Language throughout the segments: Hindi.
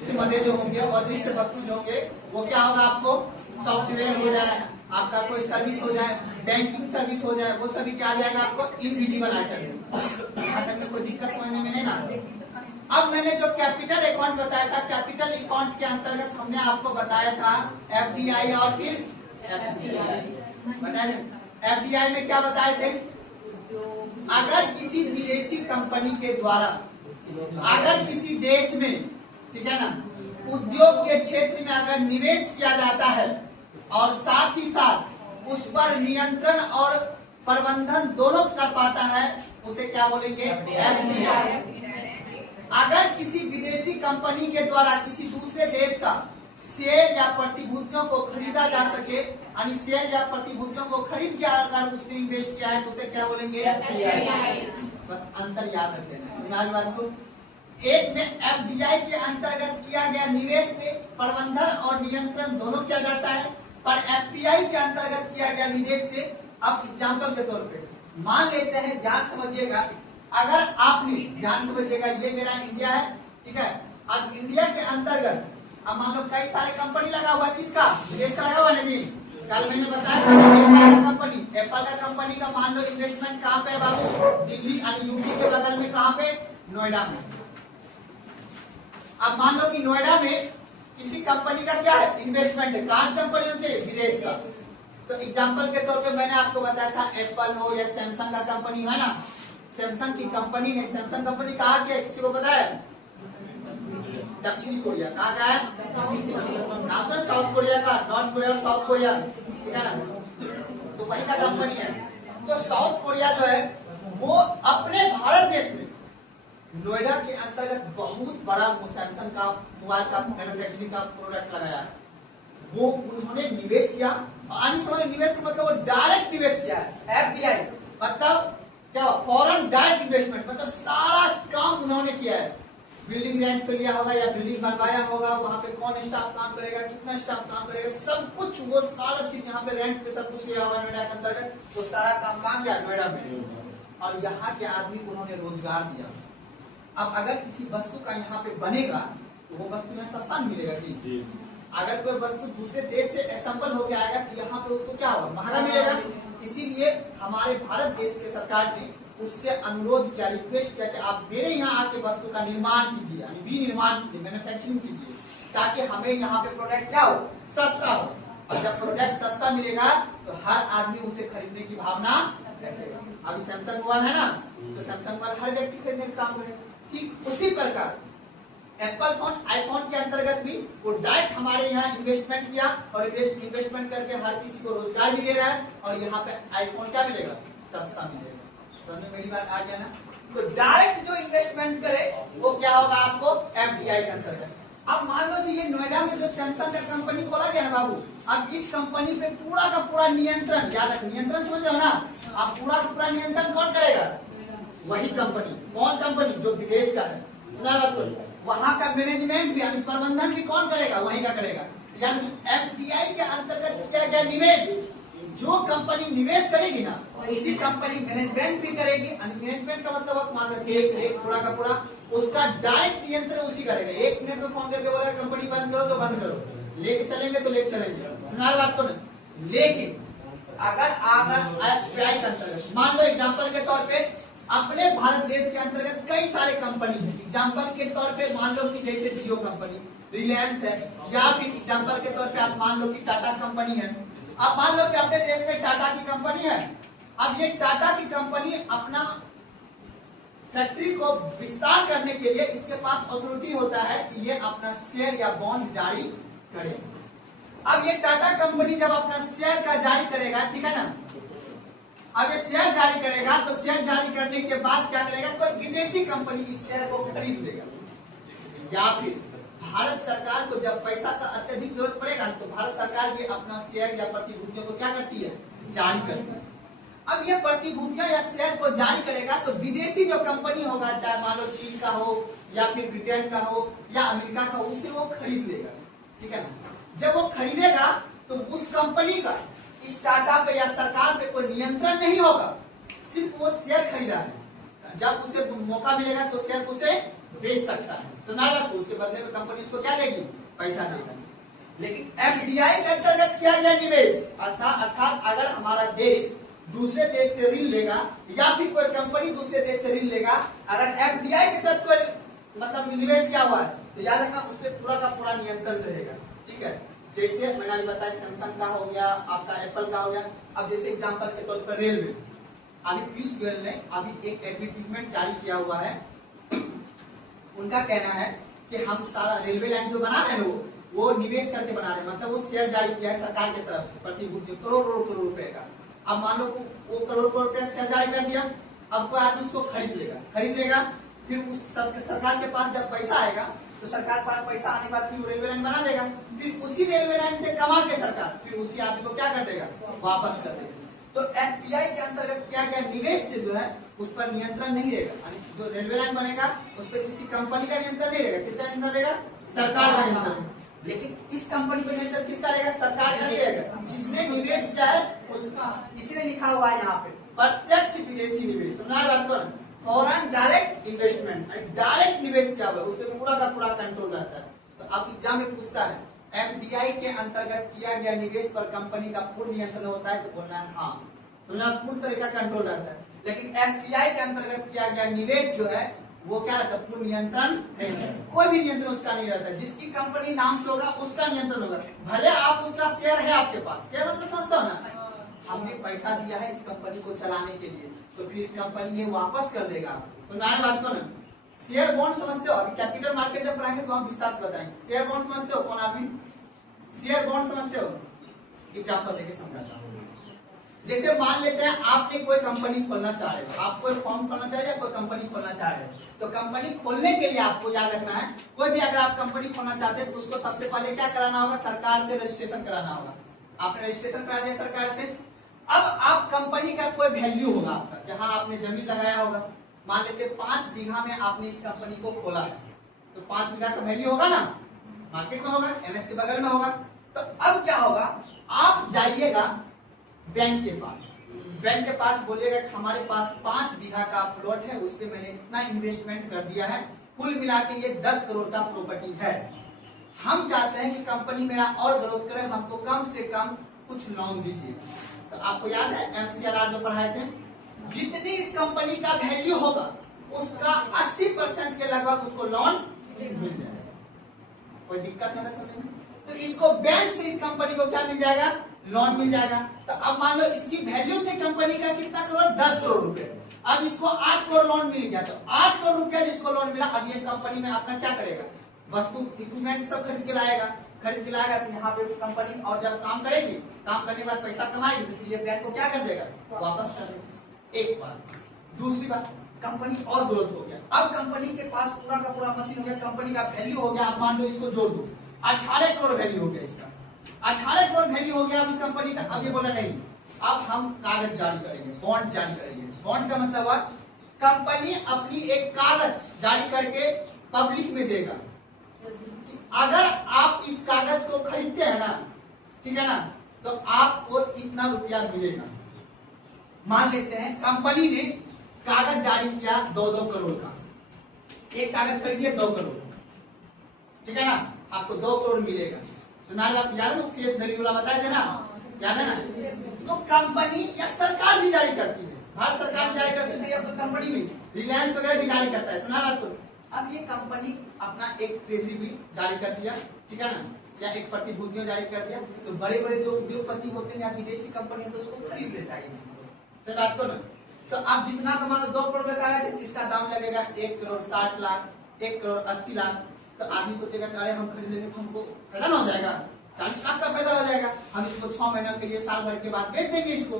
मदे जो होंगे अदृश्य वस्तु जो होंगे वो क्या होगा, आपको सॉफ्टवेयर हो जाए, आपका कोई सर्विस हो जाए, बैंकिंग सर्विस हो जाए, वो सभी क्या आ जाएगा आपको इनविजिबल आइटम। यहाँ तक में कोई दिक्कत समझने में नहीं ना। अब मैंने जो कैपिटल अकाउंट बताया था, कैपिटल अकाउंट के अंतर्गत हमने आपको बताया था एफडीआई और फिर बताया। एफडीआई में क्या बताए थे, अगर किसी विदेशी कंपनी के द्वारा अगर किसी देश में, ठीक है ना, उद्योग के क्षेत्र में अगर निवेश किया जाता है और साथ ही साथ उस पर नियंत्रण और प्रबंधन दोनों कर पाता है, उसे क्या बोलेंगे, एफडीआई। अगर किसी विदेशी कंपनी के द्वारा किसी दूसरे देश का शेयर या प्रतिभूतियों को खरीदा जा सके, यानी शेयर या प्रतिभूतियों को खरीद के अगर उसने इन्वेस्ट किया है तो उसे क्या बोलेंगे, एफडीआई। बस अंतर याद रख लेना, समझ बात को। एक में एफडीआई के अंतर्गत किया गया निवेश में प्रबंधन और नियंत्रण दोनों किया जाता है, पर एफपीआई के अंतर्गत किया गया निवेश से, अब एग्जांपल के तौर पे मान लेते हैं, ध्यान समझिएगा, अगर आपने ध्यान समझिएगा, ये मेरा इंडिया है, ठीक है। अब इंडिया के अंतर्गत अब मान लो कई सारे कंपनी लगा हुआ है, किसका, विदेश का लगा हुआ है। नहीं, कल मैंने बताया था एप्पल का कंपनी का मान लो इन्वेस्टमेंट कहाँ पे है बाबू, दिल्ली यानी यूपी के बगल में, कहाँ पे, नोएडा में। अब मान लो कि नोएडा में किसी कंपनी का क्या है, इन्वेस्टमेंट है, कहाँ कंपनी होती है, विदेश का। तो एग्जांपल के तौर पे मैंने आपको बताया था एप्पल हो या सैमसंग का कंपनी है ना, सैमसंग की कंपनी ने, सैमसंग कंपनी कहाँ की है, किसी को पता है, दक्षिण कोरिया। कहाँ का है, नाम साउथ कोरिया का, नॉर्थ कोरिया और साउथ कोरिया, ठीक है ना, तो वही का कंपनी है। तो साउथ कोरिया जो है वो अपने भारत देश में नोएडा के अंतर्गत बहुत बड़ा सैमसंग का मोबाइल का मैन्युफैक्चरिंग का प्रोडक्ट लगाया है। वो उन्होंने निवेश किया, आने समय निवेश का मतलब वो डायरेक्ट निवेश किया है। एफडीआई मतलब क्या, फॉरेन डायरेक्ट इन्वेस्टमेंट, मतलब सारा काम उन्होंने किया है। बिल्डिंग रेंट पे लिया होगा या बिल्डिंग बनवाया होगा, वहाँ पे कौन स्टाफ काम करेगा, कितना स्टाफ काम करेगा, सब कुछ, वो सारा चीज यहाँ पे रेंट पे सब कुछ लिया हुआ नोएडा के अंतर्गत। वो सारा काम कहाँ किया, नोएडा में, और यहाँ के आदमी को उन्होंने रोजगार दिया। अब अगर किसी वस्तु का यहाँ पे बनेगा तो वो वस्तु में सस्ता मिलेगा कि, अगर कोई वस्तु दूसरे देश से असेंबल होकर आएगा तो यहाँ पे उसको क्या होगा, महंगा मिलेगा। इसीलिए हमारे भारत देश के सरकार ने उससे अनुरोध किया, रिक्वेस्ट किया कि आप मेरे यहाँ आके वस्तु का निर्माण कीजिए, यानी विनिर्माण कीजिए, मैन्युफैक्चरिंग कीजिए, ताकि हमें यहाँ पे प्रोडक्ट क्या हो, सस्ता हो। और जब प्रोडक्ट सस्ता मिलेगा तो हर आदमी उसे खरीदने की भावना रखेगा। अभी सैमसंग मोबाइल है ना, तो सैमसंग मोबाइल हर व्यक्ति खरीदने का काम करेगा। ठीक उसी प्रकार एप्पल फोन, आईफोन के अंतर्गत भी वो डायरेक्ट हमारे यहाँ इन्वेस्टमेंट किया और इन्वेस्टमेंट करके हर किसी को रोजगार भी दे रहा है, और यहाँ पे आईफोन क्या मिलेगा, सस्ता मिलेगा। समझ में मेरी बात आ गया ना। तो डायरेक्ट जो इन्वेस्टमेंट करे वो क्या होगा, आपको एफडीआई के अंतर्गत। अब मान लो ये नोएडा में जो सैमसंग का कंपनी खोला गया ना बाबू, अब इस कंपनी पे पूरा का पूरा नियंत्रण, याद रख, नियंत्रण समझ रहे हो ना, अब पूरा का पूरा नियंत्रण कौन करेगा, वही कंपनी। कौन कंपनी, जो विदेश का है, सुना बात को, वहां का मैनेजमेंट भी, यानी प्रबंधन भी कौन करेगा, वही का करेगा। यानी एफडीआई के अंतर्गत किया गया निवेश, जो कंपनी निवेश करेगी ना, उसी कंपनी मैनेजमेंट भी करेगी। मैनेजमेंट का मतलब पूरा का पूरा उसका डायरेक्ट नियंत्रण उसी करेगा। 1 मिनट में फोन करके बोलेगा कंपनी बंद करो तो बंद करो, लेके चलेंगे तो लेके चलेंगे, सुना बात को ना। लेकिन अगर एफडीआई के अंतर्गत मान लो एग्जाम्पल के तौर पे अपने भारत देश के अंतर्गत कई सारे कंपनी है, एग्जाम्पल के तौर पे मान लो कि जैसे जियो कंपनी, रिलायंस है, या फिर एग्जाम्पल के तौर पे आप मान लो कि टाटा कंपनी है। आप मान लो कि अपने देश में टाटा की कंपनी है। अब ये टाटा की कंपनी अपना फैक्ट्री को विस्तार करने के लिए इसके पास अथॉरिटी होता है कि ये अपना शेयर या बॉन्ड जारी करे। अब ये टाटा कंपनी जब अपना शेयर का जारी करेगा, ठीक है ना, अब ये शेयर जारी करेगा तो शेयर जारी करने के बाद क्या करेगा, कोई विदेशी कंपनी इस शेयर को खरीद लेगा, या फिर भारत सरकार को जब पैसा का अत्यधिक जरूरत पड़ेगा तो भारत सरकार भी अपना शेयर या प्रतिभूतियों को क्या करती है, जारी करती है। अब ये प्रतिभूतियां या शेयर को जारी करेगा तो विदेशी जो कंपनी होगा, चाहे मान लो चीन का हो या फिर ब्रिटेन का हो या अमेरिका का हो, उसे वो खरीद लेगा, ठीक है ना। जब वो खरीदेगा तो उस कंपनी का स्टार्टअप पे या सरकार पे कोई नियंत्रण नहीं होगा, सिर्फ वो शेयर खरीदा है। जब उसे मौका मिलेगा तो शेयर उसे बेच सकता है, समझा बात को। उसके बदले में कंपनी उसको क्या देगी, पैसा देगा। लेकिन एफडीआई के अंतर्गत किया गया निवेश अर्थात अगर हमारा देश दूसरे देश से ऋण लेगा या फिर कोई कंपनी दूसरे देश से ऋण लेगा, अगर एफडीआई के तहत कोई मतलब निवेश किया हुआ है तो याद रखना उस पर पूरा का पूरा नियंत्रण रहेगा, ठीक है। जैसे मैंने अभी बताया सैमसंग का हो गया, आपका एप्पल का हो गया। अब जैसे एग्जांपल के तौर पर रेलवे, अभी पीयूष गोयल ने अभी एक एडवर्टीजमेंट जारी किया हुआ है। उनका कहना है कि हम सारा रेलवे लाइन जो बना रहे हैं वो निवेश करके बना रहे हैं, मतलब वो शेयर जारी किया है सरकार की तरफ से प्रतिभूति करोड़ रुपए का। अब मान लो वो करोड़ रुपए का शेयर जारी कर दिया, अब कोई आदमी उसको खरीद लेगा, फिर उस सरकार के पास जब पैसा आएगा तो सरकार पास पैसा आने के बाद फिर वो रेलवे लाइन बना देगा, फिर उसी रेलवे लाइन से कमा के सरकार फिर उसी आदमी को क्या कर देगा, वापस कर देगा। तो एफपीआई के अंतर्गत क्या गया, निवेश से जो है उस पर नियंत्रण नहीं रहेगा, यानी जो रेलवे लाइन बनेगा उस पर किसी कंपनी का नियंत्रण नहीं रहेगा, किसका नियंत्रण रहेगा, सरकार का नियंत्रण। लेकिन इस कंपनी पर नियंत्रण किसका रहेगा, सरकार का नहीं रहेगा। जिसने निवेश किया है उसका, इसलिए लिखा हुआ है यहाँ पे प्रत्यक्ष विदेशी निवेश, समझा बात को, फॉरेन डायरेक्ट इन्वेस्टमेंट, डायरेक्ट निवेश किया हुआ है, उस पर पूरा का पूरा कंट्रोल रहता है। तो अब एग्जाम में पूछता है एफडीआई के अंतर्गत किया गया निवेश पर कंपनी का पूर्ण नियंत्रण होता है, तो बोलना है हाँ, समझना, पूर्ण तरह का कंट्रोल रहता है। लेकिन एफडीआई के अंतर्गत किया गया निवेश जो है वो क्या रहता है, पूर्ण नियंत्रण नहीं है, कोई भी नियंत्रण उसका नहीं रहता। जिसकी कंपनी नाम से होगा उसका नियंत्रण होगा, भले आप उसका शेयर है आपके पास, शेयर मतलब समझता हो ना, हमने पैसा दिया है इस कंपनी को चलाने के लिए, तो फिर कंपनी ये वापस कर देगा आपको, समझाने बात को ना। शेयर बॉन्ड समझते हो, अभी कैपिटल मार्केट जब पढ़ाएंगे तो हम विस्तार से बताएंगे। शेयर बॉन्ड समझते हो, कौन आदमी शेयर बॉन्ड समझते हो, एग्जांपल देके समझाता हूँ। जैसे मान लेते हैं आपने कोई कंपनी खोलना चाह रहे हो, आप कोई फॉर्म खोलना चाह रहे हो, कोई कंपनी खोलना चाह रहे हो, तो कंपनी खोलने के लिए आपको याद रखना है, कोई भी अगर आप कंपनी खोलना चाहते हैं तो उसको सबसे पहले क्या कराना होगा, सरकार से रजिस्ट्रेशन कराना होगा। आपने रजिस्ट्रेशन करा दिया सरकार से, अब आप कंपनी का कोई वैल्यू होगा आपका, जहां आपने जमीन लगाया होगा, मान लेते 5 बीघा में आपने इस कंपनी को खोला है, तो 5 बीघा का वैल्यू होगा ना, मार्केट में होगा, एनएस के बगल में होगा। तो अब क्या होगा, आप जाइएगा बैंक के पास बोलिएगा कि हमारे पास 5 बीघा का प्लॉट है, उस पर मैंने इतना इन्वेस्टमेंट कर दिया है, कुल मिला के ये 10 करोड़ का प्रॉपर्टी है, हम चाहते हैं कि कंपनी मेरा और ग्रोथ करे, हमको कम से कम कुछ लोन दीजिए। तो आपको याद है एमसीआरआर जो पढ़ाए थे, जितनी इस कंपनी का वैल्यू होगा उसका 80% के लगभग उसको लोन मिल जाएगा, कोई दिक्कत नहीं समझने में। तो इसको बैंक से इस कंपनी को क्या मिल जाएगा, लोन मिल जाएगा। तो अब मान लो इसकी वैल्यू थी कंपनी का कितना करोड़, 10 करोड़ रुपए, अब इसको 8 करोड़ लोन मिल गया, तो 8 करोड़ रुपया जिसको लोन मिला, अब ये कंपनी में अपना क्या करेगा, वस्तु इक्विपमेंट सब खरीद के लाएगा तो यहाँ पे कंपनी और जब काम करेगी, काम करने के बाद पैसा कमाएगी, तो फिर ये बैंक को क्या कर देगा, वापस कर देगा। एक बात। दूसरी बात, कंपनी और ग्रोथ हो गया, अब कंपनी के पास पूरा का पूरा मशीन हो गया, कंपनी का वैल्यू हो गया, अब मान लो इसको जोड़ दो, 18 करोड़ वैल्यू हो गया इसका, 18 करोड़ वैल्यू हो गया अब इस कंपनी का। अब ये बोला नहीं, अब हम कागज जारी करेंगे, बॉन्ड जारी करेंगे। बॉन्ड का मतलब हुआ कंपनी अपनी एक कागज जारी करके पब्लिक में देगा, अगर आप इस कागज को खरीदते हैं ना, ठीक है ना, तो आपको इतना रुपया मिलेगा। मान लेते हैं कंपनी ने कागज जारी किया 2-2 करोड़ का, एक कागज खरीदिए 2 करोड़, ठीक है ना, आपको 2 करोड़ मिलेगा। सुना बात याद है, फेस वैल्यू वाला बताए थे ना, याद है ना। तो कंपनी या सरकार भी जारी करती है, भारत सरकार भी जारी कर सकती है, कंपनी भी, रिलायंस वगैरह भी जारी करता है, सुना बात को। अब ये कंपनी अपना एक ट्रेजरी बिल जारी कर दिया, ठीक है ना, या एक प्रतिभूतियां जारी कर दिया, तो बड़े बड़े जो उद्योगपति होते हैं या विदेशी कंपनी है तो उसको खरीद लेता है, सही बात को ना। तो आप जितना मान लो 2 करोड़ का कागज है, इसका दाम लगेगा 1 करोड़ 60 लाख, 1 करोड़ 80 लाख। तो आदमी सोचेगा अरे हम खरीद लेंगे तो हमको फायदा ना हो जाएगा, 40 लाख का फायदा हो जाएगा, हम इसको 6 महीने के लिए, साल भर के बाद बेच देंगे इसको।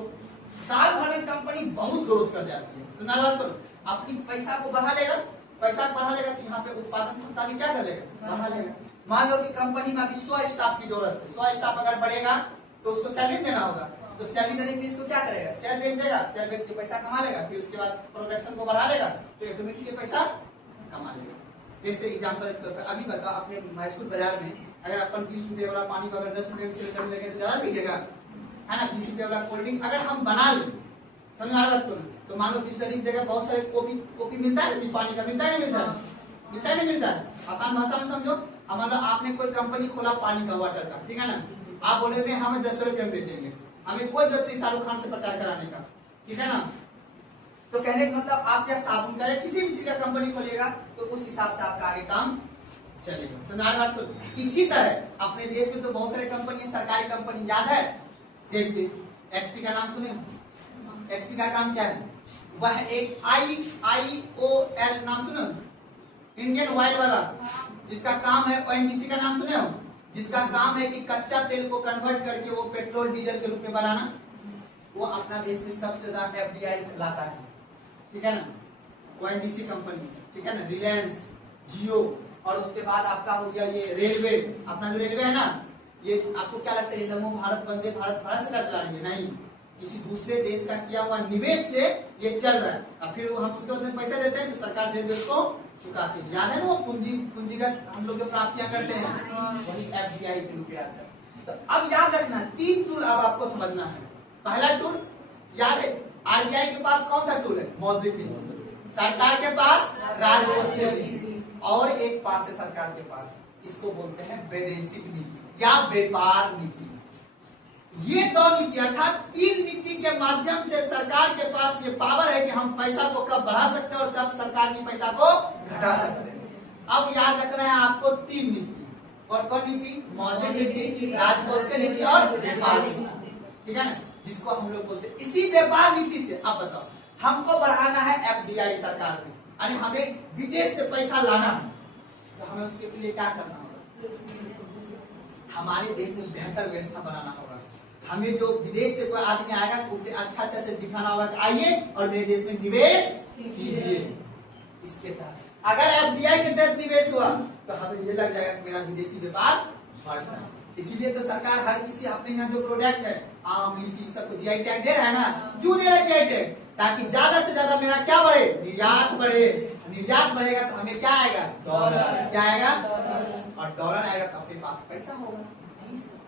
साल भर में कंपनी बहुत ग्रोथ कर जाती है, सुना बात करो, अपनी पैसा को बढ़ा लेगा तो यहाँ पे उत्पादन क्षमता भी क्या कर लेगा, बढ़ा लेगा। मान लो कि कंपनी में अभी 100 स्टाफ की जरूरत है, 100 स्टाफ अगर बढ़ेगा तो उसको सैलरी देना होगा, तो सैलरी देने के लिए इसको क्या करेगा, शेयर बेच देगा, शेयर बेच के पैसा कमा लेगा, फिर उसके बाद प्रोडक्शन को बढ़ा लेगा तो ऑटोमेटिक के पैसा कमा लेगा। जैसे एग्जाम्पल के तौर पर अभी बताओ, अपने महसूल बाजार में अगर अपन 20 रुपए वाला पानी को अगर 10 रुपए में सेल करने लगे तो ज्यादा बिकेगा, है ना। 20 रुपए वाला कोल्ड ड्रिंक अगर हम बना लें, समझ आ रहा है, तो मान लो बिस्लरी की जगह बहुत सारे कॉफी मिलता है, पानी का मिलता है, नहीं मिलता है, मिलता है नहीं मिलता है? आसान भाषा में समझो, हमारा आपने कोई कंपनी खोला पानी का, वाटर का, ठीक है ना, आप बोले में हमें 10 रुपए में बेचेंगे, हमें कोई जरूरत नहीं शाहरुख खान से प्रचार कराने का, ठीक है ना। तो कहने का मतलब आप क्या साबुन का या किसी भी चीज का कंपनी खोलिएगा तो उस हिसाब से आपका आगे काम चलेगा। समझ बात को। इसी तरह अपने देश में तो बहुत सारे कंपनी, सरकारी कंपनी याद है, जैसे एचपी का नाम सुने, एचपी का काम क्या है, वह एक IOL नाम सुने, इंडियन ऑयल वाला, जिसका काम है, ONGC का नाम सुने हो, जिसका काम है कि कच्चा तेल को कन्वर्ट करके वो पेट्रोल डीजल के रूप में बनाना, वो अपना देश में सबसे ज्यादा FDI लाता है, ठीक है ना, ONGC कंपनी, ठीक है ना, रिलायंस, जियो, और उसके बाद आपका हो गया ये रेलवे, अपना जो रेलवे है ना, ये आपको क्या लगता है नमो भारत, वंदे भारत, भारत सरकार चला रही है? नहीं, किसी दूसरे देश का किया हुआ निवेश से ये चल रहा है, और फिर हम उसके बदले पैसे देते हैं तो सरकार रेलवे को चुकाती है। याद है ना वो पूंजीगत हम लोग जो प्राप्तियां करते हैं, वही FDI के रूप में आता है। तो अब याद रखना 3 टूल अब आपको समझना है। पहला टूल याद है, RBI के पास कौन सा टूल है? मौद्रिक नीति। सरकार के पास राजकोषीय नीति, और एक पास है सरकार के पास, इसको बोलते हैं वैदेशिक नीति या व्यापार नीति। ये 2 नीति अर्थात 3 नीति के माध्यम से सरकार के पास ये पावर है कि हम पैसा को कब बढ़ा सकते हैं और कब सरकार की पैसा को घटा सकते हैं। अब याद रखना है आपको 3 नीति, और कौन नीति? मौद्रिक नीति, राजकोषीय नीति और व्यापार नीति, ठीक है ना, जिसको हम लोग बोलते हैं। इसी व्यापार नीति से अब बताओ, हमको बढ़ाना है FDI सरकार में, यानी हमें विदेश से पैसा लाना है, तो हमें उसके लिए क्या करना होगा? हमारे देश में बेहतर व्यवस्था बनाना होगा। हमें जो विदेश से कोई आदमी आएगा तो उसे अच्छा से दिखाना होगा कि आइए और मेरे देश में निवेश कीजिए। इसके तहत अगर FDI के तहत निवेश हुआ तो हमें ये लग जाएगा कि मेरा विदेशी व्यापार बढ़ता है। इसीलिए तो सरकार हर किसी अपने यहाँ जो प्रोडक्ट है, आम, लीची, सबको GI टैग दे रहा है ना। क्यों दे रहा है GI टैग? ताकि ज्यादा से ज्यादा मेरा क्या बढ़े? निर्यात बढ़े। निर्यात बढ़ेगा तो हमें क्या आएगा? डॉलर। क्या आएगा? और डॉलर आएगा तो अपने पास पैसा होगा।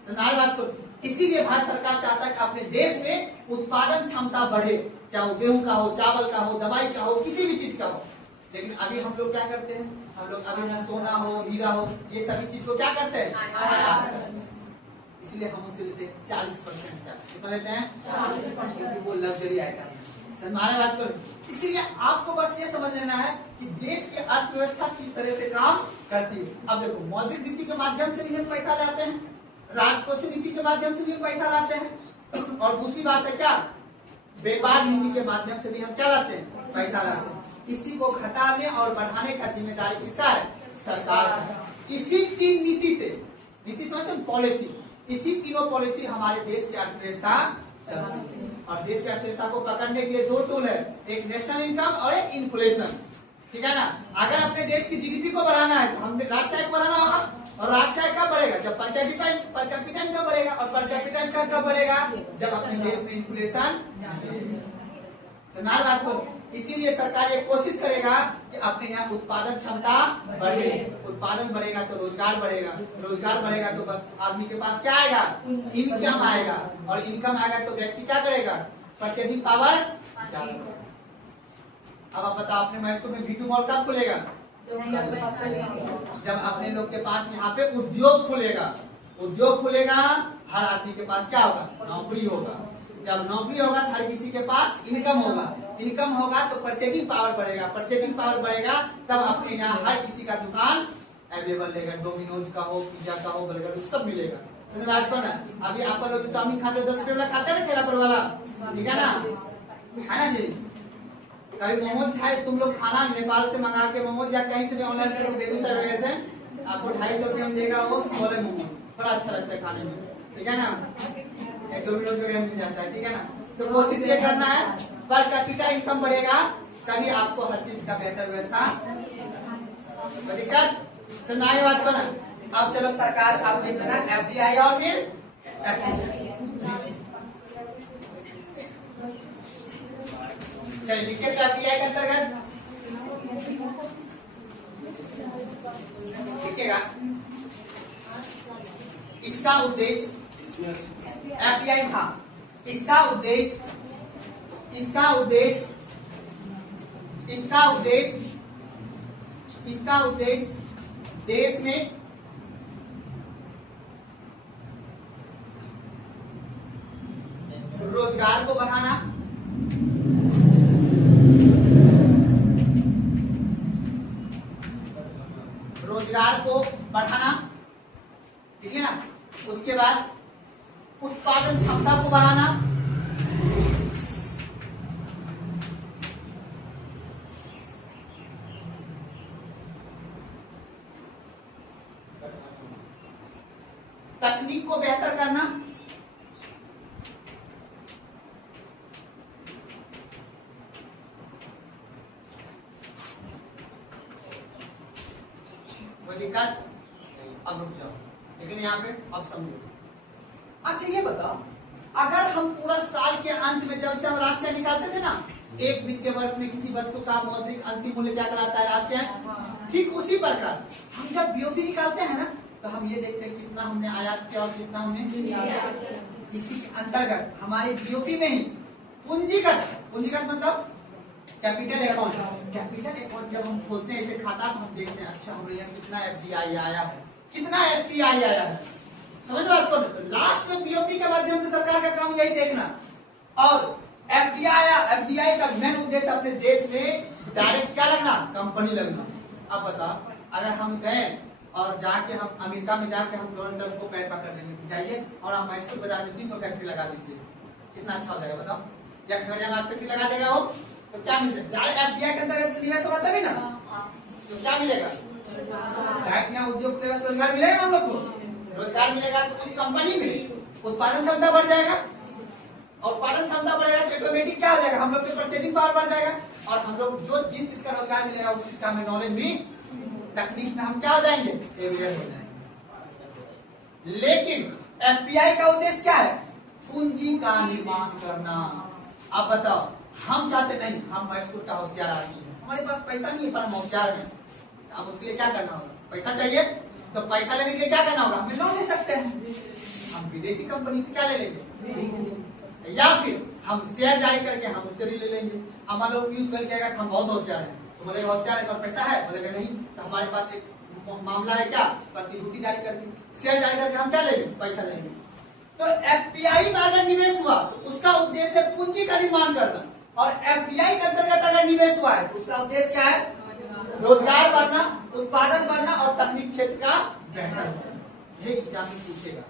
सुनार बात को। इसीलिए भारत सरकार चाहता है कि अपने देश में उत्पादन क्षमता बढ़े, चाहे वो गेहूं का हो, चावल का हो, दवाई का हो, किसी भी चीज का हो। लेकिन अभी हम लोग क्या करते हैं? हम लोग अभी सोना हो, हीरा हो, ये सभी चीज को क्या करते हैं? आयात करते हैं। इसलिए हम उसे लेते हैं 40% टैक्स। कितना लेते हैं? 40%। वो लग्जरी आइटम है। हमारे बात करो। इसीलिए आपको बस ये समझ लेना है कि देश की अर्थव्यवस्था किस तरह से काम करती है। अब देखो, मौद्रिक नीति के माध्यम से भी हम पैसा लाते हैं, राजकोषीय नीति के माध्यम से भी हम पैसा लाते हैं, और दूसरी बात है क्या? व्यापार नीति के माध्यम से भी हम क्या लाते हैं? पैसा लाते हैं। इसी को घटाने और बढ़ाने का जिम्मेदारी किसका है? सरकार का। इसी 3 नीति से, नीति समझते हैं, पॉलिसी, इसी तीनों पॉलिसी हमारे देश की अर्थव्यवस्था चलती है। और देश की अर्थव्यवस्था को पकड़ने के लिए 2 टूल है, एक नेशनल इनकम और एक इन्फ्लेशन, ठीक है ना। अगर अपने देश की GDP को बढ़ाना है तो हमने राष्ट्र आय को बढ़ाना होगा, और राष्ट्र आय कब बढ़ेगा? जब पर कैपिटा इनकम बढ़ेगा, और पर कैपिटा इनकम कब बढ़ेगा? जब अपने देश में इन्फ्लेशन। सुनार बात को। इसीलिए सरकार ये कोशिश करेगा कि अपने यहाँ उत्पादन क्षमता बढ़े। उत्पादन बढ़ेगा तो रोजगार बढ़ेगा, रोजगार बढ़ेगा तो बस आदमी के पास क्या आएगा? इनकम आएगा, और इनकम आएगा तो व्यक्ति क्या करेगा? Purchasing power. अब आप बताओ, अपने मैस्को में V2 मॉल कब खुलेगा? जब अपने लोग के पास यहाँ पे उद्योग खुलेगा। उद्योग खुलेगा, हर आदमी के पास क्या होगा? नौकरी होगा। जब नौकरी होगा तो हर किसी के पास इनकम होगा। इनकम होगा तो परचेजिंग पावर बढ़ेगा। परचेजिंग पावर बढ़ेगा तब अपने यहाँ हर किसी का दुकान अवेलेबल रहेगा। डोमिनोज का हो, पिज्जा का हो, बर्गर, सब मिलेगा। तो बात को ना, अभी आप लोग चाउमीन खाते हो 10 रुपए वाला खाते हैं ना, ठेला पर वाला, ठीक है ना, है ना जी। कभी मोमोज खाए तुम लोग, खाना नेपाल से मंगा के मोमोज या कहीं से भी ऑनलाइन करके बेगूसराय वगैरह से आपको 250 रुपये में देगा वो 16 मोमोज। बड़ा अच्छा लगता है खाने में, ठीक है ना। डोमिनोज वगैरह मिल जाता है, ठीक है ना। तो कोशिश ये करना है, पर कैपिटा इनकम बढ़ेगा तभी आपको हर चीज का बेहतर व्यवस्था। दिक्कत सुनाई बात को ना। अब चलो सरकार आप देखना FDI और फिर चलिए लिखिए तो FDI के अंतर्गत लिखिएगा। इसका उद्देश्य FDI था, इसका उद्देश्य इसका उद्देश्य देश में रोजगार को बढ़ाना, रोजगार को बढ़ाना, ठीक है ना। उसके बाद उत्पादन क्षमता को बढ़ाना, तकनीक को बेहतर करना, कोई दिक्कत? अब रुक जाओ, लेकिन यहाँ पे अब समझो। अच्छा ये बताओ, अगर हम पूरा साल के अंत में जब से हम राष्ट्रीय निकालते थे ना, एक वित्तीय वर्ष में किसी वस्तु का मौद्रिक अंतिम मूल्य क्या कहलाता है? राष्ट्रीय। ठीक उसी प्रकार हम जब बीओपी निकालते हैं ना, तो हम ये देखते हैं कितना हमने आयात किया और कितना हमने। इसी के अंतर्गत हमारे बीओपी में ही पूंजीगत, पूंजीगत मतलब कैपिटल अकाउंट, कैपिटल अकाउंट जब हम खोलते हैं इसे खाता, तो हम देखते हैं अच्छा हमारे यहाँ कितना एफडीआई आया है, कितना एफपीआई आया है। समझ बात को? लास्ट में बीओपी के माध्यम से सरकार का काम यही देखना। और एफडीआई का मेन उद्देश्य अपने देश में डायरेक्ट क्या लगना? कंपनी लगना। अब बताओ, अगर हम गए और जाके हम अमेरिका में जाके हम डोनाल्ड ट्रंप को पैर पकड़ लेंगे, जाइए और हम मैसूर बाजार में 3 फैक्ट्री लगा दीजिए, कितना अच्छा हो जाएगा बताओ। या खगड़िया में फैक्ट्री लगा देगा वो, तो क्या मिलेगा? डायरेक्ट एफडीआई के अंतर्गत निवेश होगा तभी ना, तो क्या मिलेगा? डायरेक्ट यहाँ उद्योग मिलेगा, रोजगार मिलेगा हम लोग को, रोजगार मिलेगा तो उस कंपनी में उत्पादन क्षमता बढ़ जाएगा, और उत्पादन क्षमता बढ़ेगा तो ऑटोमेटिक क्या हो जाएगा? हम लोग की परचेजिंग पावर बढ़ जाएगा, और हम लोग जो जिस चीज का रोजगार मिलेगा उस चीज का हमें नॉलेज भी, तकनीक में हम क्या हो जाएंगे? एविडेंट हो जाएंगे। लेकिन एफपीआई का उद्देश्य क्या है? पूंजी का निर्माण करना। अब बताओ, हम चाहते नहीं, हम मैसूर का होशियार आदमी है, हमारे पास पैसा नहीं है पर हम होशियार हैं, अब उसके लिए क्या करना होगा? पैसा चाहिए, तो पैसा लेने के लिए क्या करना होगा? हम लोन ले सकते हैं, हम विदेशी कंपनी से क्या ले लेंगे, या फिर हम शेयर जारी करके हम उससे भी ले लेंगे। हमारे लोग पीयूष गोयल कहेगा हम बहुत होशियार हैं, तो बोलेगा होशियार है पर पैसा है, बोलेगा नहीं, तो हमारे पास एक मामला है क्या? प्रतिभूति जारी करके, शेयर जारी करके हम क्या लेंगे? पैसा लेंगे। तो एफपीआई में अगर निवेश हुआ तो उसका उद्देश्य पूंजी का निर्माण करना, और एफडीआई के अंतर्गत अगर निवेश हुआ है तो उसका उद्देश्य क्या है? रोजगार बढ़ना, उत्पादन बढ़ना और तकनीक क्षेत्र का बेहतर होना। ये एग्जाम में पूछेगा।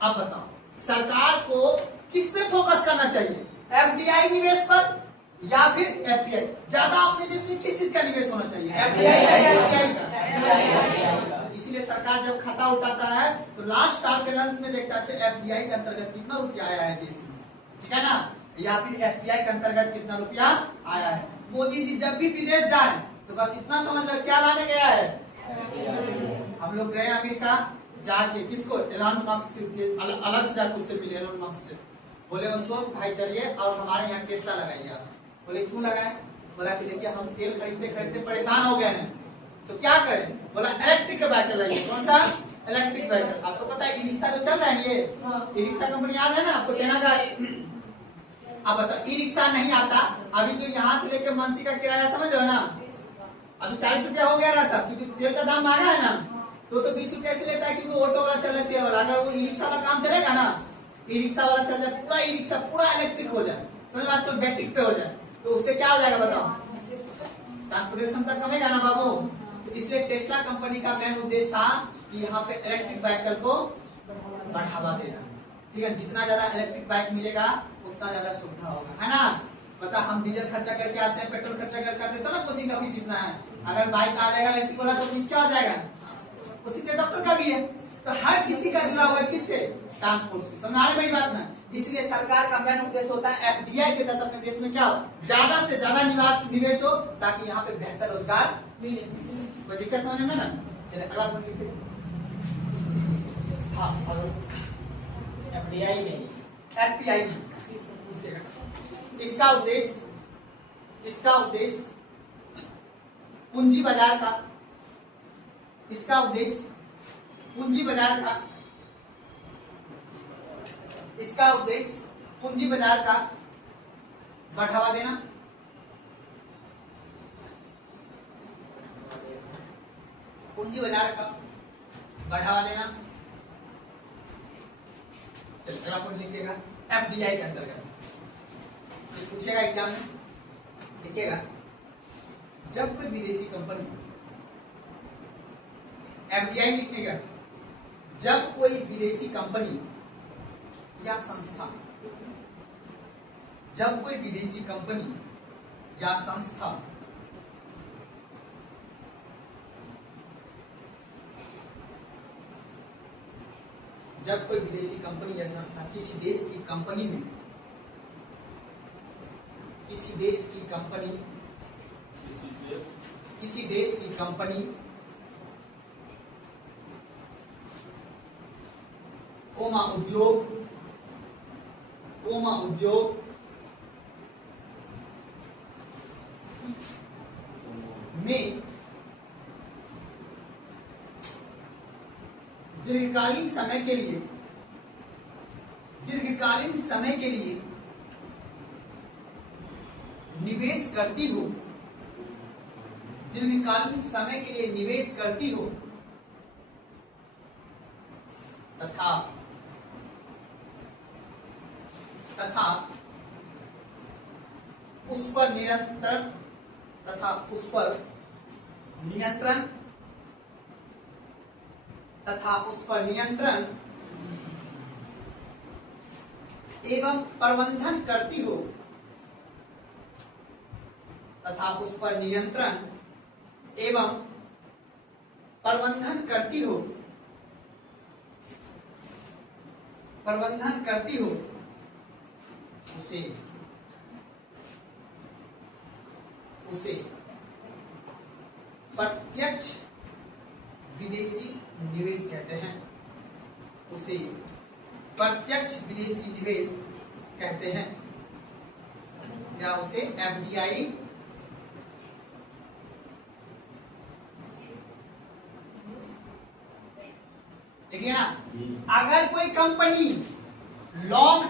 अब बताओ, सरकार को किस पे फोकस करना चाहिए? एफडीआई निवेश पर या फिर एफपीआई? ज्यादा अपने देश में किस चीज का निवेश होना चाहिए? एफडीआई का या एफपीआई का? इसीलिए सरकार जब खाता उठाता है तो लास्ट साल के अंत में देखता है एफडीआई के अंतर्गत कितना रुपया आया है देश में, ठीक है ना, या फिर एफपीआई के अंतर्गत कितना रुपया आया है। मोदी जी जब भी विदेश जाए तो बस इतना समझ लो क्या लाने गया है? हम लोग गए अमेरिका जाके, किसको? एलन मस्क से, अलग से जाकर उससे मिले, एलन मस्क से बोले उसको भाई चलिए और हमारे यहाँ टेस्ला लगाइए आप। बोले क्यों लगाए? बोला कि देखिए हम तेल खरीदते खरीदते परेशान हो गए हैं, तो क्या करें? बोला इलेक्ट्रिक बाइक लगाइए। कौन सा? Electric bike. आपको पता है ई रिक्शा जो चल रहा है, ये ई रिक्शा कंपनी याद है ना आपको, चाइना का। अब बताओ, ई रिक्शा नहीं आता, अभी जो यहाँ से लेकर मनसी का किराया समझ लो ना, अभी 40 रुपया हो गया रहता, क्योंकि तेल का दाम महंगा है ना, तो 20 रुपया के लेता है, क्योंकि ऑटो वाला चल रहा है तेल वाला। अगर वो ई रिक्शा वाला काम चलेगा ना, ई रिक्शा वाला चल जाए, पूरा ई रिक्शा पूरा इलेक्ट्रिक हो जाए, समझ बात को, बैटरी पे हो जाए, तो उससे क्या हो जाएगा बताओ? ट्रांसपोर्टेशन तक कमेगा ना बाबू। तो इसलिए टेस्ला कंपनी का मेन उद्देश्य था कि यहाँ पे इलेक्ट्रिक व्हीकल को बढ़ावा देना, ठीक है। जितना ज्यादा इलेक्ट्रिक बाइक मिलेगा उतना ज्यादा सुविधा होगा, है ना। पता हम डीजल खर्चा करके आते हैं, पेट्रोल खर्चा करके आते हैं, तो ना कोचिंग का फीस इतना है। अगर बाइक आ जाएगा इलेक्ट्रिक वाला तो फीस क्या हो जाएगा? उसी पे डॉक्टर का भी है। तो हर किसी का जुड़ा हुआ है किससे? ट्रांसपोर्ट से। समझ आ रही मेरी बात ना? इसलिए सरकार का मेन उद्देश्य होता है एफडीआई के तहत अपने देश में क्या हो, ज्यादा से ज्यादा निवेश हो, ताकि यहाँ पे बेहतर रोजगार मिले। कोई दिक्कत समझ में ना? चलिए अगला पॉइंट लिखिए। हाँ, एफडीआई में, एफपीआई इसका उद्देश्य पूंजी बाजार का, इसका उद्देश्य पूंजी बाजार का, इसका उद्देश्य पूंजी बाजार का बढ़ावा देना, पूंजी बाजार का बढ़ावा देना। चल अगला पॉइंट लिखिएगा एफडीआई के अंतर्गत पूछेगा एग्जाम में, लिखिएगा जब कोई विदेशी कंपनी, एफडीआई लिखिएगा जब कोई विदेशी कंपनी या संस्था, जब कोई विदेशी कंपनी या संस्था जब कोई विदेशी कंपनी या संस्था किसी देश की कंपनी में, किसी देश की कंपनी, किसी देश की कंपनी कोमा उद्योग, कोमा उद्योग में दीर्घकालीन समय के लिए, दीर्घकालीन समय के लिए निवेश करती हो, दीर्घकालीन समय के लिए निवेश करती हो तथा उस पर नियंत्रण, तथा उस पर नियंत्रण, तथा उस पर नियंत्रण एवं प्रबंधन करती हो, तथा उस पर नियंत्रण एवं प्रबंधन करती हो, प्रबंधन करती हो उसे प्रत्यक्ष विदेशी निवेश कहते हैं, उसे प्रत्यक्ष विदेशी निवेश कहते हैं या उसे एफडीआई देखिए ना। अगर कोई कंपनी लॉन्ग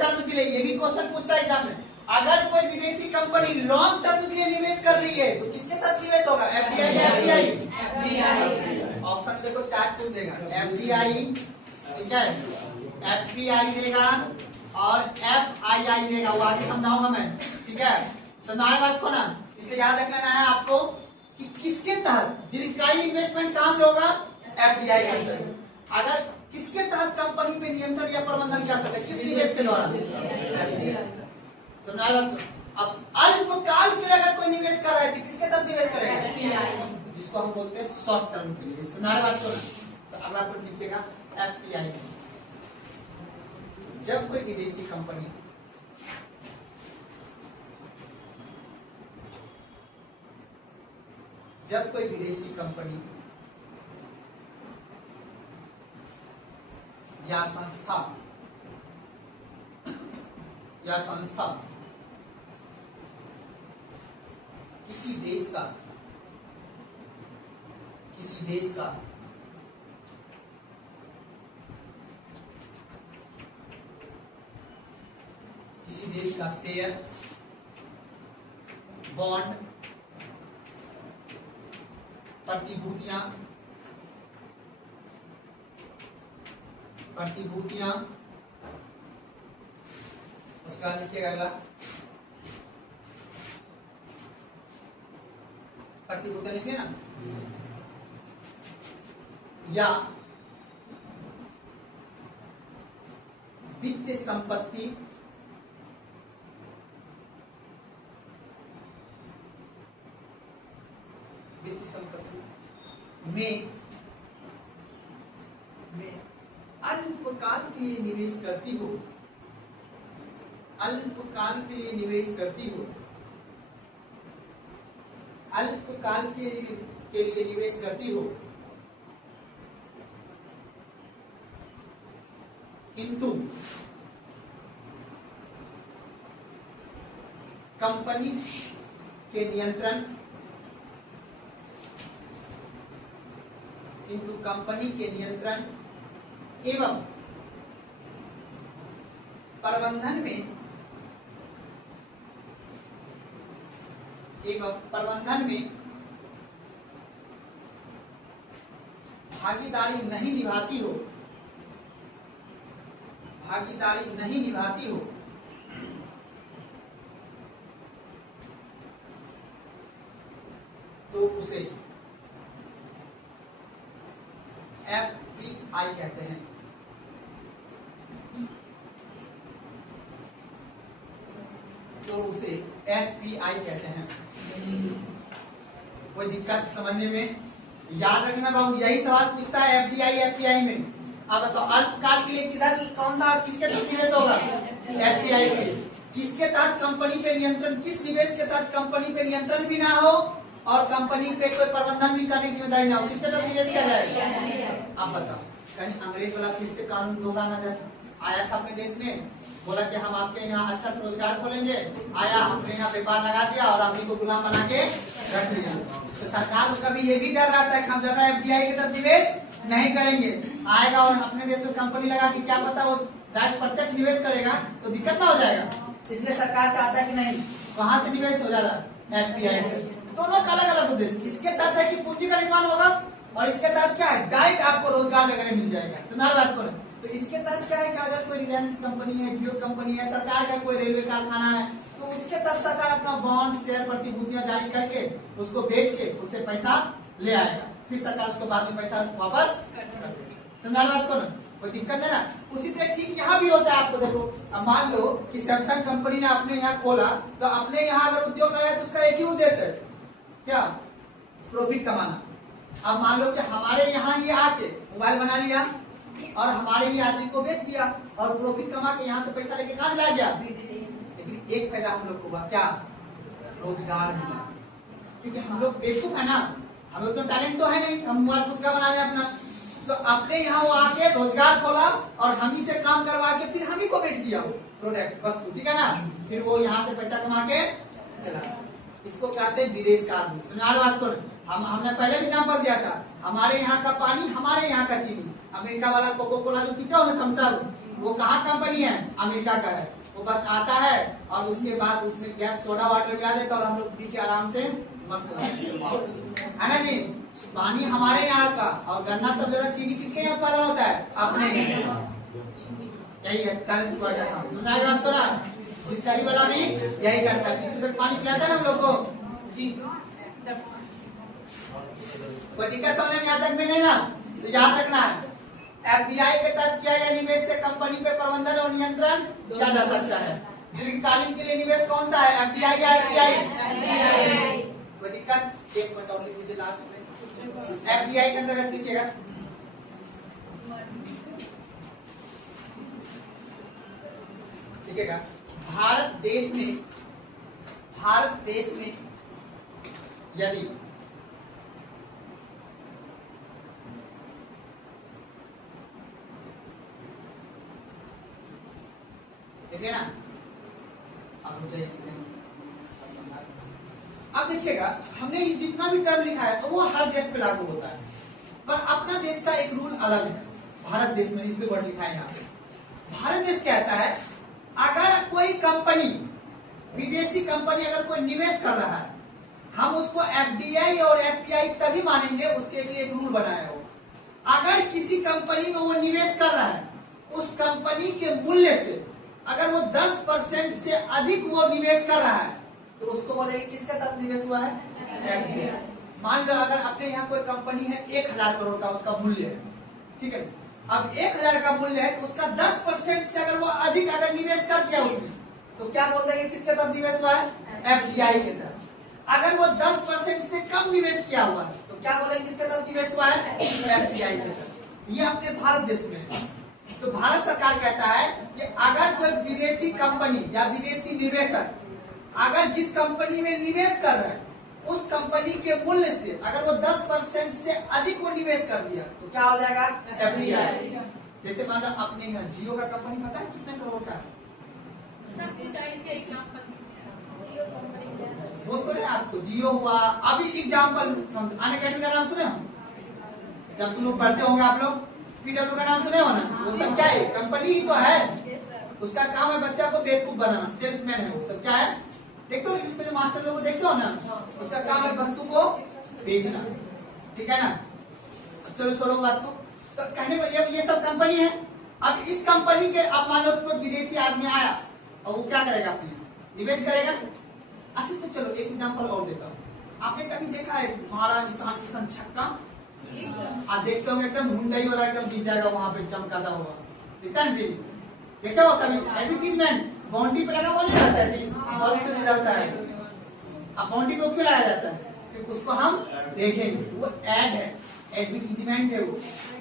टर्म के लिए, ये भी क्वेश्चन पूछता है एग्जाम में, अगर कोई विदेशी कंपनी लॉन्ग टर्म के लिए निवेश कर रही है तो किसके साथ निवेश होगा, एफडीआई या एफडीआई? ऑप्शन देखो चार्ट पूछ देगा, एफडीआई, ठीक है, एफपीआई देगा और एफआईआई देगा, वो आगे समझाऊंगा मैं, ठीक है। समझाने बात को ना, इसलिए याद रख लेना है आपको कि किसके तहत दीर्घकालीन इन्वेस्टमेंट कहां से होगा, एफडीआई के अंदर। अगर किसके तहत कंपनी पे नियंत्रण या प्रबंधन किया सकता है, किस निवेश के द्वारा, समझा रहा। अब अल्पकाल के लिए अगर कोई निवेश कर रहा है तो किसके तहत निवेश करेगा, जिसको हम बोलते हैं शॉर्ट टर्म के लिए। समझा बात को। तो अगला पॉइंट लिखिएगा एफपीआई, जब कोई विदेशी कंपनी जब कोई विदेशी कंपनी या संस्था किसी देश का शेयर, बॉन्ड, प्रतिभूतियां उसके बाद लिखिएगा अगला प्रतिभूतियां, लिखिए ना, या वित्तीय संपत्ति में अल्पकाल के लिए निवेश करती हो, अल्पकाल के लिए निवेश करती हो, अल्पकाल के लिए निवेश करती हो, किंतु कंपनी के नियंत्रण एवं प्रबंधन में भागीदारी नहीं निभाती हो, भागीदारी नहीं निभाती हो तो उसे एफपीआई कहते हैं। तो उसे एफपीआई कहते हैं। कोई दिक्कत समझने में? याद रखना बाबू, यही सवाल पूछता है एफडीआई एफपीआई में। अब बताओ अल्पकाल के लिए किधर कौन सा किसके तहत निवेश होगा? एफडीआई के लिए। किसके तहत? कंपनी पे नियंत्रण। किस निवेश के तहत? कंपनी पे नियंत्रण भी ना हो और कंपनी पे कोई प्रबंधन भी करने की जिम्मेदारी ना हो, किसके तहत निवेश किया जाएगा? अब बताओ, कहीं अंग्रेज वाला फिर से कानून दोहरा नजर आया था अपने देश में, बोला कि हम आपके यहाँ अच्छा से रोजगार खोलेंगे, आया हमने यहाँ व्यापार लगा दिया और आप को गुलाम बना के रख दिया। तो सरकार को कभी ये भी डर रहता है कि हम ज्यादा एफडीआई के तहत निवेश नहीं करेंगे, आएगा और अपने देश में कंपनी लगा के क्या पता वो डायरेक्ट प्रत्यक्ष निवेश करेगा तो दिक्कत ना हो जाएगा। इसलिए सरकार चाहता है कि नहीं, कहाँ से निवेश हो जाता है? एफडीआई। दोनों का अलग अलग उद्देश्य। इसके तहत है कि पूंजी का निर्माण होगा और इसके तहत क्या है? डायरेक्ट आपको रोजगार वगैरह मिल जाएगा। सुना बात को? तो इसके तहत क्या है कि अगर कोई रिलायंस की कंपनी है, जियो कंपनी है, सरकार का कोई रेलवे कारखाना है, तो उसके तहत सरकार अपना बॉन्ड शेयर प्रतिभूतियां जारी करके उसको बेच के उससे पैसा ले आएगा, फिर सरकार उसको बाद में पैसा वापस। समझा बात को? कोई दिक्कत है ना? उसी तरह ठीक यहाँ भी होता है। आपको देखो, अब मान लो कि सैमसंग कंपनी ने अपने यहाँ खोला, तो अपने यहाँ अगर उद्योग लगाया तो उसका एक ही उद्देश्य है, क्या? प्रॉफिट कमाना। अब मान लो कि हमारे यहाँ ये आके मोबाइल बना लिया और हमारे ही आदमी को बेच दिया और प्रॉफिट कमा के यहाँ से पैसा लेके कहाँ ला गया? लेकिन एक फायदा हम लोग को हुआ, क्या? रोजगार मिला। क्योंकि हम लोग बेवकूफ है ना, हम लोग तो टैलेंट तो है नहीं, हम मोबाइल खुद का बना लिया अपना, तो अपने यहाँ वो आके रोजगार खोला और हम ही से काम करवा के फिर हम ही को बेच दिया वो प्रोडक्ट वस्तु, ठीक है ना? फिर वो यहाँ से पैसा कमा के चला। इसको कहते हैं विदेश का आदमी। सुना बात को? हमने पहले भी एग्जाम्पल दिया था, हमारे यहाँ का पानी, हमारे यहाँ का चीनी। अमेरिका वाला कोको कोला जो पीता हो ना, थम्स अप, वो कहाँ कंपनी है? अमेरिका का है। वो बस आता है और उसके बाद उसमें गैस सोडा वाटर मिला देता है और हम लोग पी के आराम से मस्त है ना जी। पानी हमारे यहाँ का और गन्ना सब ज्यादा चीनी किसके यहाँ उत्पादन होता है? अपने यहाँ। यही है समझाएगा बात को ना? स्टडी वाला भी यही करता है, 30 रुपए पानी पिलाता है ना हम लोग को। कोई दिक्कत समझने में आता है नहीं ना? तो याद रखना है, एफडीआई के तहत क्या या निवेश से कंपनी पे प्रबंधन और नियंत्रण किया जा सकता है। दीर्घकालीन के लिए निवेश कौन सा है? एफडीआई या एफपीआई? कोई दिक्कत? एक मिनट और लिख लीजिए लास्ट में। एफडीआई के अंतर्गत लिखिएगा, लिखिएगा भारत देश में यदि देखिए ना, अब मुझे इसमें अब देखिएगा, हमने जितना भी टर्म लिखा है तो वो हर देश पे लागू होता है, पर अपना देश का एक रूल अलग है। भारत देश में इसमें वर्ड लिखा है यहाँ पे। भारत देश कहता है अगर कोई कंपनी, विदेशी कंपनी अगर कोई निवेश कर रहा है, हम उसको एफडीआई और एफपीआई तभी मानेंगे, उसके लिए एक रूल बनाया हो। अगर किसी कंपनी में वो निवेश कर रहा है, उस कंपनी के मूल्य से अगर वो 10% से अधिक वो निवेश कर रहा है तो उसको बोलेंगे किसका तहत निवेश हुआ है? एफडीआई। मान लो अगर अपने यहाँ कोई कंपनी है 1000 करोड़ का उसका मूल्य है, ठीक है, अब 1000 का मूल्य है तो उसका 10% से अगर वो अधिक अगर निवेश कर दिया उसमें तो क्या बोल देंगे किसके तहत निवेश हुआ है? एफडीआई के तहत। अगर वो 10% से कम निवेश किया हुआ है तो क्या बोलेंगे किसके तहत निवेश हुआ है? एफडीआई के तहत। ये अपने भारत देश में है। तो भारत सरकार कहता है कि अगर कोई विदेशी कंपनी या विदेशी निवेशक अगर जिस कंपनी में निवेश कर रहा है उस कंपनी के मूल्य से अगर वो 10% से अधिक वो निवेश कर दिया तो क्या हो जाएगा? एफडीआई। जैसे मान लो अपने यहाँ जियो का कंपनी पता है कितने करोड़ का? वो तो है आपको जियो हुआ। अभी एग्जाम्पल अन अकेडमी का नाम सुने हो? जब तुम लोग पढ़ते होंगे आप लोग, पीडब्ल्यू का नाम सुने हो ना? वो सब क्या है? कंपनी ही तो है। उसका काम है बच्चा को बेवकूफ बनाना, सेल्समैन है वो सब। क्या है? देखते हो इंग्लिश में जो मास्टर लोगों को देखते हो ना, उसका काम है वस्तु को बेचना, ठीक है ना? चलो छोड़ो बात को। तो कहने को ये सब कंपनी है। अब इस कंपनी के अब मान लो कोई विदेशी आदमी आया और वो क्या करेगा, अपने निवेश करेगा। अच्छा तो चलो एक एग्जांपल और देता हूँ। आपने कभी देखा है महाराज ईशान किशन छक्का? आप देखते होंगे एकदम हुंडई वाला एकदम दिख जाएगा वहां पे चमकाता हुआ, दिखता है जी? देखा हो कभी? एडवर्टीजमेंट बाउंड्री पे लगा हुआ नहीं रहता है जी, और उससे निकलता है। अब बाउंड्री पे क्यों लगाया जाता है? क्योंकि उसको हम देखेंगे, वो एड है, एडवर्टीजमेंट है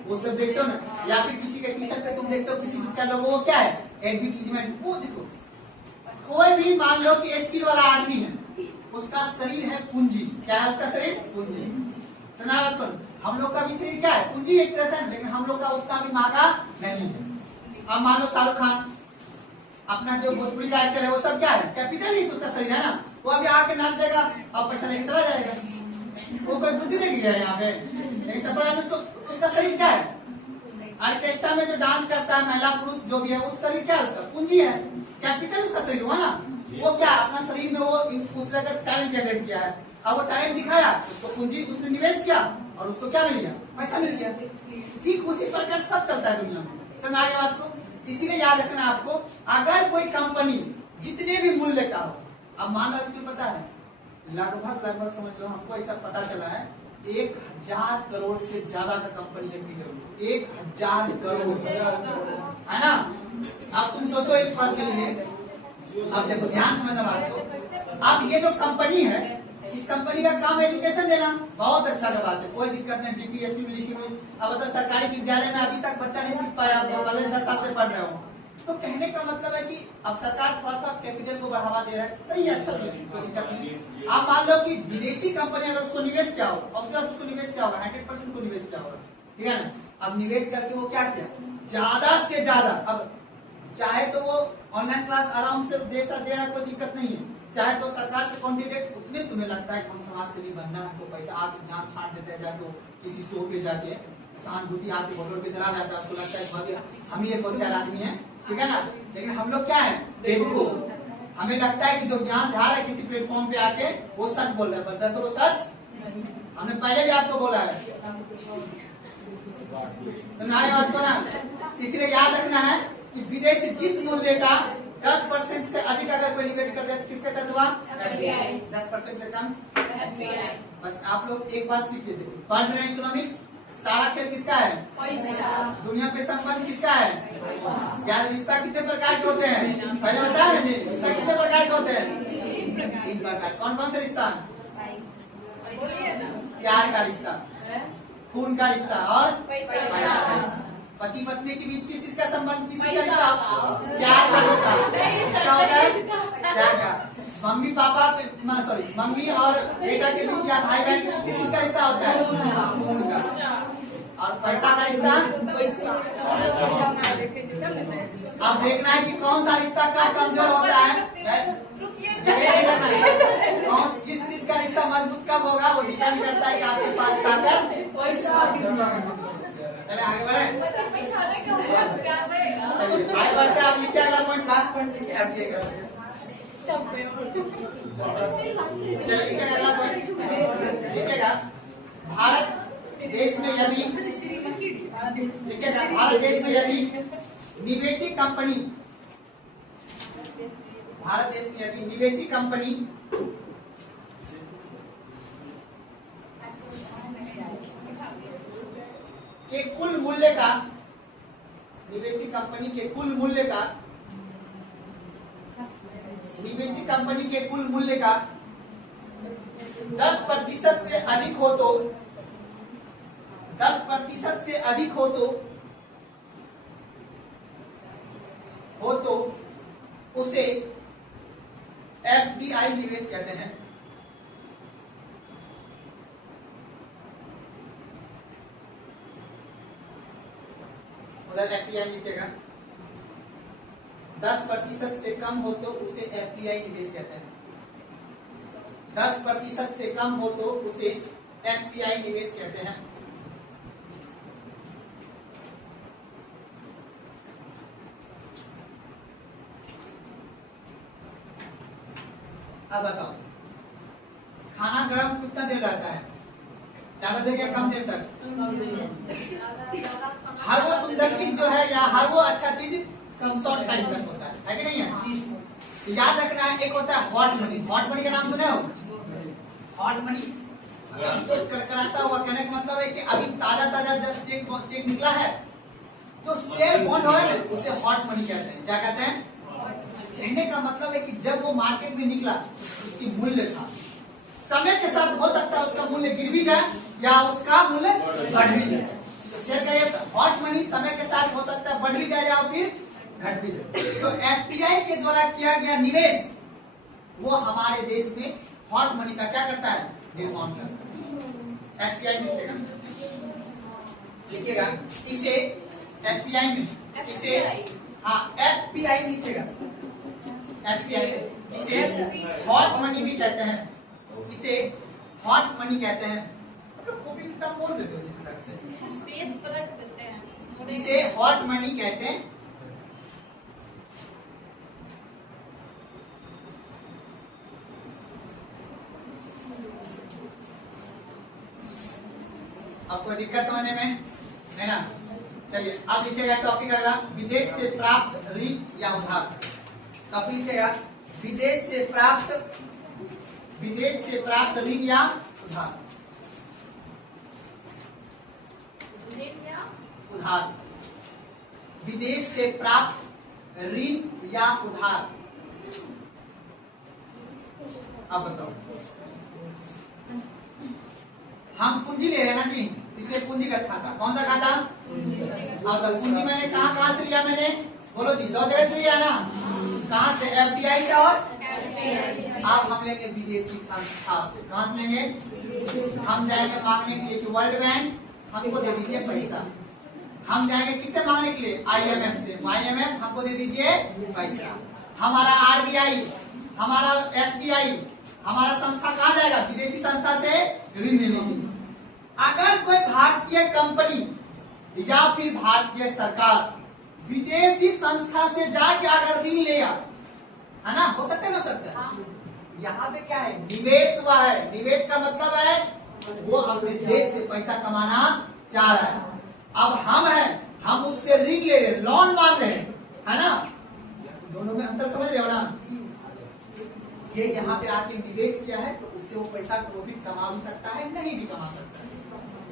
वो सब देखते हो ना। या फिर किसी के टी शर्ट पे तुम देखते हो किसी चीज का लोगो, वो क्या है? एडवर्टीजमेंट। वो देखो, कोई भी मान लो कि स्किल वाला आदमी है, उसका शरीर है पूंजी। क्या है उसका शरीर? पूंजी। सुना कौन? हम लोग का भी शरीर क्या है? पूंजी एक तरह से, लेकिन हम लोग का उतना भी महंगा नहीं है। अब मान लो शाहरुख खान, अपना जो भोजपुरी का एक्टर है, वो सब क्या है? कैपिटल ही उसका शरीर है ना। वो अभी आके नाच देगा और पैसा लेके चला जाएगा। वो कोई बुद्धि देगी है यहाँ पे? नहीं तो बड़ा उसका शरीर क्या है? ऑर्केस्ट्रा में जो डांस करता है, महिला पुरुष जो भी है, उस शरीर क्या है? उसका पूंजी है, कैपिटल उसका शरीर हुआ ना। वो क्या अपना शरीर में वो उस तरह का टैलेंट जनरेट किया है, अब वो टैलेंट दिखाया, उसको पूंजी उसने निवेश किया और उसको क्या मिल गया? पैसा मिल गया। ठीक उसी प्रकार सब चलता है दुनिया में। समझ आगे बात को? इसीलिए याद रखना आपको, अगर कोई कंपनी जितने भी मूल्य का हो, अब मान लो क्यों पता है, लगभग समझ लो हमको ऐसा पता चला है 1000 करोड़ से ज्यादा का कंपनी है पीडब्ल्यू। 1000 करोड़ है ना। अब तुम सोचो एक पल के लिए, अब देखो ध्यान समझना बात को। अब ये जो कंपनी है, इस कंपनी का काम एजुकेशन देना, बहुत अच्छा का बात है, कोई दिक्कत नहीं। डीपीएसपी में लिखी हुई, अब बता सरकारी विद्यालय में अभी तक बच्चा नहीं सीख पाया, पहले 10 साल से पढ़ रहे हो। तो कहने का मतलब है कि अब सरकार थोड़ा सा कैपिटल को बढ़ावा दे रहा है, सही है, अच्छा, कोई दिक्कत नहीं। आप मान लो कि विदेशी कंपनी अगर उसको निवेश किया हो, अब उसको निवेश क्या होगा? 100% को निवेश किया होगा, ठीक है ना। अब निवेश करके वो क्या किया? ज्यादा से ज्यादा, अब चाहे तो वो ऑनलाइन क्लास आराम से दे रहा, कोई दिक्कत नहीं है। चाहे तो सरकार से कॉन्ट्रैक्ट, उतने तुम्हें लगता है कि हम समाज सेवी बनना है, तो पैसा आके जान छाट देते हैं, जाके किसी शो पे जाके सहानुभूति आके बोल के चला जाता है, आपको लगता है हम ही एक होशियार आदमी है, ठीक है ना। लेकिन हम लोग क्या है? बेवकूफ। हमें लगता है कि जो ज्ञान झाड़ है किसी प्लेटफॉर्म पे आके वो सच बोल रहे हैं, पर दरअसल वो सच, हमने पहले भी आपको बोला है। सुनाई बात को ना। इसलिए याद रखना है कि विदेशी जिस मूल्य का 10% से अधिक अगर कोई निवेश कर दे तो किसके तहत हुआ? 10% से कम। बस आप लोग एक बात सीख लेते, पढ़ रहे हैं इकोनॉमिक्स, सारा खेल किसका है? दुनिया पे संबंध किसका है? यार रिश्ता कितने प्रकार के होते हैं? पहले बताया ना जी, रिश्ता कितने प्रकार के होते हैं? 3 प्रकार। कौन कौन से रिश्ता? प्यार का रिश्ता, खून का रिश्ता और पैसा का रिश्ता। पति पत्नी के बीच किस चीज का संबंध? किसी का रिश्ता? प्यार का रिश्ता। किसका होता है? प्यार का। मम्मी पापा, सॉरी, मम्मी और बेटा के बीच या भाई बहन के बीच किस चीज का रिश्ता होता है? खून का। और पैसा का रिश्ता? अब देखना है कि कौन सा रिश्ता कब कमजोर होता है, किस चीज का रिश्ता मजबूत कब होगा, वो डिपेंड करता है कि आपके पास ताकत। चले आगे बढ़े, चलिए आगे बढ़ते हैं। आप लिखिए अगला पॉइंट, लास्ट पॉइंट लिखिए, आप ये चलिए लिखिएगा अगला पॉइंट, लिखिएगा भारत देश में यदि, लिखिएगा भारत देश में यदि निवेशी कंपनी, भारत देश में यदि निवेशी कंपनी के कुल मूल्य का, निवेशी कंपनी के कुल मूल्य का, निवेशी कंपनी के कुल मूल्य का 10% से अधिक हो तो, 10% से अधिक हो तो उसे एफडीआई निवेश कहते हैं। उधर एफडीआई लिखिएगा। 10% से कम हो तो उसे एफडीआई निवेश कहते हैं। 10% से कम हो तो उसे एफडीआई निवेश कहते हैं। अब बताओ, खाना गर्म कितना देर रहता है? ज्यादा देर या कम देर तक? हर वो सुंदर चीज जो है या हर वो अच्छा चीज शॉर्ट टाइम तक होता है कि नहीं है? तो याद रखना है, एक होता है हॉट मनी। हॉट मनी का नाम सुने हो? हॉट मनी कराता हुआ, कहने का मतलब है कि अभी ताजा ताजा जस्ट चेक निकला है, तो शेयर बॉन्ड हो है उसे हॉट मनी कहते हैं। क्या कहते हैं? कहने का मतलब है कि जब वो मार्केट में निकला उसकी मूल्य था, समय के साथ हो सकता है उसका मूल्य गिर भी जाए या उसका मूल्य बढ़ भी जाए। तो शेयर का ये हॉट मनी समय के साथ हो सकता है बढ़ भी जाए या फिर घट भी जाए। तो एफपीआई के द्वारा किया गया निवेश वो हमारे देश में हॉट मनी का क्या करता है? निर्माण करता है। एफपीआई में लिखिएगा इसे, एफपीआई में इसे, हाँ एफपीआई लिखिएगा, एफपीआई इसे हॉट मनी भी कहते हैं, इसे हॉट मनी कहते हैं। कॉपी किताब मोड़ देते हो, पेज पलट देते हैं। इसे हॉट मनी कहते हैं। आपको दिक्कत समझने में है ना? चलिए अब लिखिएगा टॉपिक अगला, विदेश से प्राप्त ऋण या उधार। टॉपिक लिखिएगा विदेश से प्राप्त ऋण या उधार। उधार, विदेश से प्राप्त ऋण या उधार। आप बताओ, हम पूंजी ले रहे हैं ना जी, इसलिए पूंजीगत खाता। कौन सा खाता? पूंजी मैंने कहाँ से लिया? मैंने बोलो जी, दो जगह से लिया ना। कहाँ से? एफडीआई से और अब हम लेंगे विदेशी संस्था से। कहाँ से लेंगे? हम जाएंगे मांगने के लिए कि वर्ल्ड बैंक हमको दे दीजिए पैसा। हम जाएंगे किससे मांगने के लिए? आईएमएफ से। आईएमएफ हमको दे दीजिए पैसा। हमारा आरबीआई, हमारा एसबीआई, हमारा संस्था कहाँ जाएगा? विदेशी संस्था से ऋण लेने। अगर कोई भारतीय कंपनी या फिर भारतीय सरकार विदेशी संस्था से जाके अगर ऋण लिया, है ना, हो सकता है ना? हो सकता है। हाँ। यहाँ पे क्या है? निवेश हुआ है। निवेश का मतलब है वो अपने देश से पैसा कमाना चाह रहा है। अब हम उससे ऋण ले रहे, लोन मांग रहे हैं, है ना? दोनों में अंतर समझ रहे हो ना? ये यहाँ पे आके निवेश किया है तो उससे वो पैसा प्रॉफिट कमा भी सकता है, नहीं भी कमा सकता है।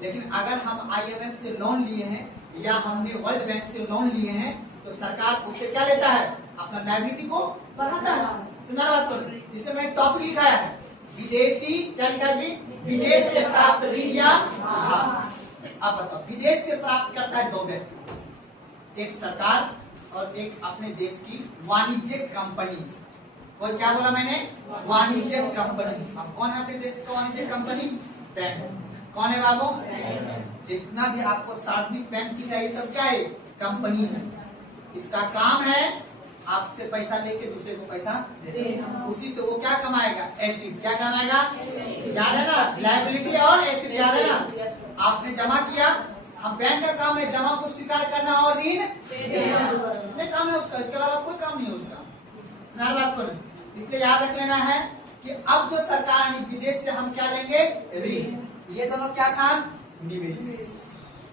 लेकिन अगर हम आईएमएफ से लोन लिए हैं या हमने वर्ल्ड बैंक से लोन लिए हैं तो सरकार उससे क्या लेता है? अपना लायबिलिटी को बढ़ाता है। सुना बात करो, इसलिए मैंने टॉपिक लिखा है विदेशी, क्या लिखा जी? विदेश से प्राप्त ऋण या उधार। अब बताओ, विदेश से प्राप्त करता है दो व्यक्ति, एक सरकार और एक अपने देश की वाणिज्यिक कंपनी। वो क्या बोला मैंने? वाणिज्यिक कंपनी। अब कौन है अपने देश का वाणिज्यिक कंपनी? बैंक। कौन है बाबू? जितना भी आपको सार्वजनिक बैंक दिख रहा है ये सब क्या है? कंपनी है। इसका काम है आपसे पैसा लेके दूसरे को पैसा देना। उसी से वो क्या कमाएगा? एसिड। क्या कमाएगा? याद है ना? लायबिलिटी और एसिड, याद है ना? आपने जमा किया, हम बैंक का काम है जमा को स्वीकार करना और ऋण देना। काम है उसका, इसके अलावा कोई काम नहीं है उसका। बात करो, इसलिए याद रख लेना है कि अब जो सरकार विदेश से हम क्या लेंगे? ऋण। ये दोनों क्या काम? निवेश।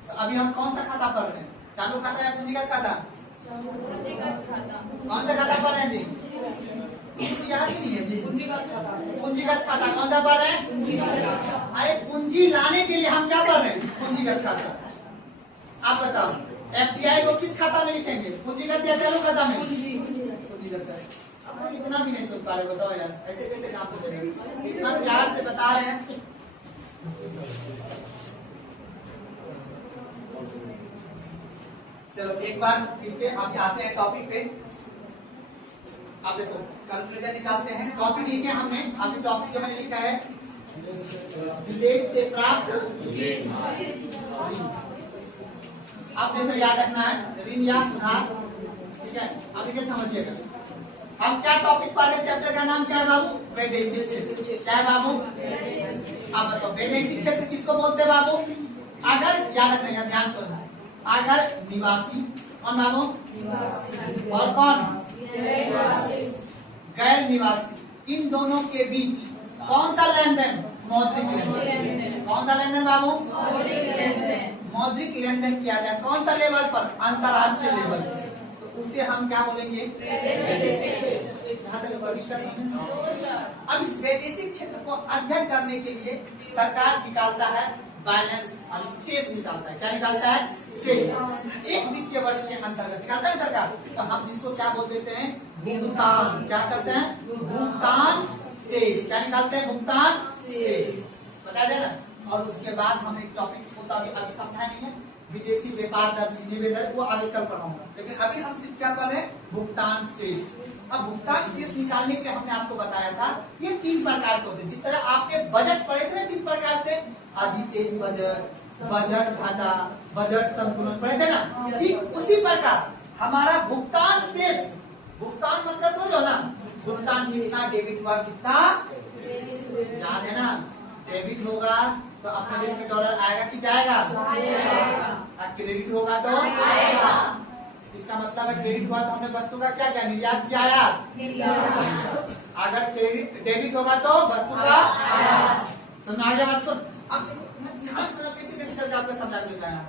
तो अभी हम कौन सा खाता पढ़ रहे हैं? चालू खाता या पूंजीगत खाता? कौन सा खाता पढ़ रहे हैं जी? तो याद ही नहीं है जी। पूंजीगत खाता कौन सा पढ़ रहे हैं? अरे पूंजी लाने के लिए हम क्या पढ़ रहे हैं? पूंजीगत खाता। आप बताओ एफडीआई को किस खाता में लिखेंगे? पूंजीगत या चालू खाता में? पूंजीगत। अब इतना भी नहीं सुन पा रहे, बताओ यार, ऐसे कैसे काम करेंगे? इतना प्यार से बता रहे हैं। चलो एक बार फिर से अभी आते हैं टॉपिक पे। आप देखो कैलकुलेटर निकालते हैं। टॉपिक लिखे हमने, अभी टॉपिक जो मैंने लिखा है विदेश से प्राप्त ऋण। आप देखो याद रखना है ऋण या उधार, ठीक है? अभी क्या समझिएगा, हम क्या टॉपिक पढ़ रहे? चैप्टर का नाम क्या है बाबू? वैदेशिक क्षेत्र। क्या है बाबू? आप बताओ वैदेशिक क्षेत्र किसको बोलते हैं बाबू? अगर याद रखना, ध्यान सुनना, अगर निवासी और बाबू और कौन? गैर निवासी, इन दोनों के बीच कौन सा लेन देन? मौद्रिक लेन देन। कौन सा लेन देन बाबू? मौद्रिक लेन देन किया जाए। कौन सा लेवल पर? अंतरराष्ट्रीय लेवल पर। तो उसे हम क्या बोलेंगे? यहाँ तक बड़ी का समझ। अब इस वैदेशिक क्षेत्र को अध्ययन करने के लिए सरकार निकालता है बैलेंस, शेष निकालता है। क्या निकालता है? शेष। एक वित्तीय वर्ष के अंतर्गत निकालता है सरकार। तो हम जिसको क्या बोल देते हैं? भुगतान। क्या करते हैं? भुगतान शेष। क्या निकालते हैं? भुगतान शेष। बता देना। और उसके बाद हम एक टॉपिक होता अभी समझा नहीं है, विदेशी व्यापार दर, विनिमय दर, वो आगे कल पढ़ाऊंगा। लेकिन अभी हम सिर्फ क्या कर रहे हैं? भुगतान शेष। अब भुगतान शेष निकालने के हमने आपको बताया था ये 3 प्रकार के होते हैं। जिस तरह आपने बजट पढ़े थे ना 3 प्रकार से, अधिशेष बजट, बजट घाटा, बजट संतुलन पढ़े थे ना, ठीक उसी प्रकार हमारा भुगतान शेष। भुगतान मतलब समझो ना, भुगतान कितना डेबिट हुआ, कितना याद है ना? डेबिट होगा तो अपने देश में डॉलर आएगा कि जाएगा? और क्रेडिट होगा तो आएगा। इसका मतलब है क्रेडिट हुआ तो हमने वस्तु का क्या क्या निर्यात किया, आयात। अगर क्रेडिट डेबिट होगा तो वस्तु का आयात। समझ आ गया बात? तो अब देखो कैसे कैसे करके आपको समझा मिल जाएगा।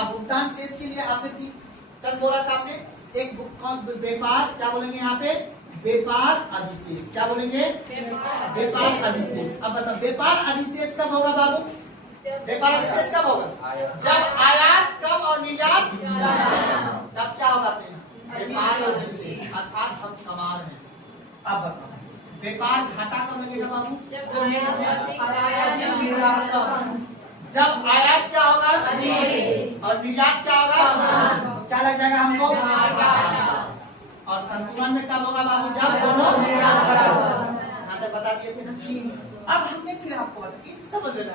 अब भुगतान शेष के लिए आपने कल बोला था आपने एक व्यापार, क्या बोलेंगे यहाँ पे? व्यापार अधिशेष। क्या बोलेंगे? व्यापार अधिशेष। अब बताओ व्यापार अधिशेष कब होगा बाबू? व्यापार अधिशेष कब होगा? जब आयात कम और निर्यात तब क्या होगा अपने? व्यापार अधिशेष। अर्थात हम समान हैं। अब बताओ व्यापार घाटा कब लगेगा बाबू? जब आयात क्या होगा और निर्यात क्या होगा, तो क्या लग जाएगा हमको? और संतुलन में कब होगा बाबू? जब दोनों यहाँ तक बता दिए थे ना। अब हमने फिर आपको बताया समझ लेना।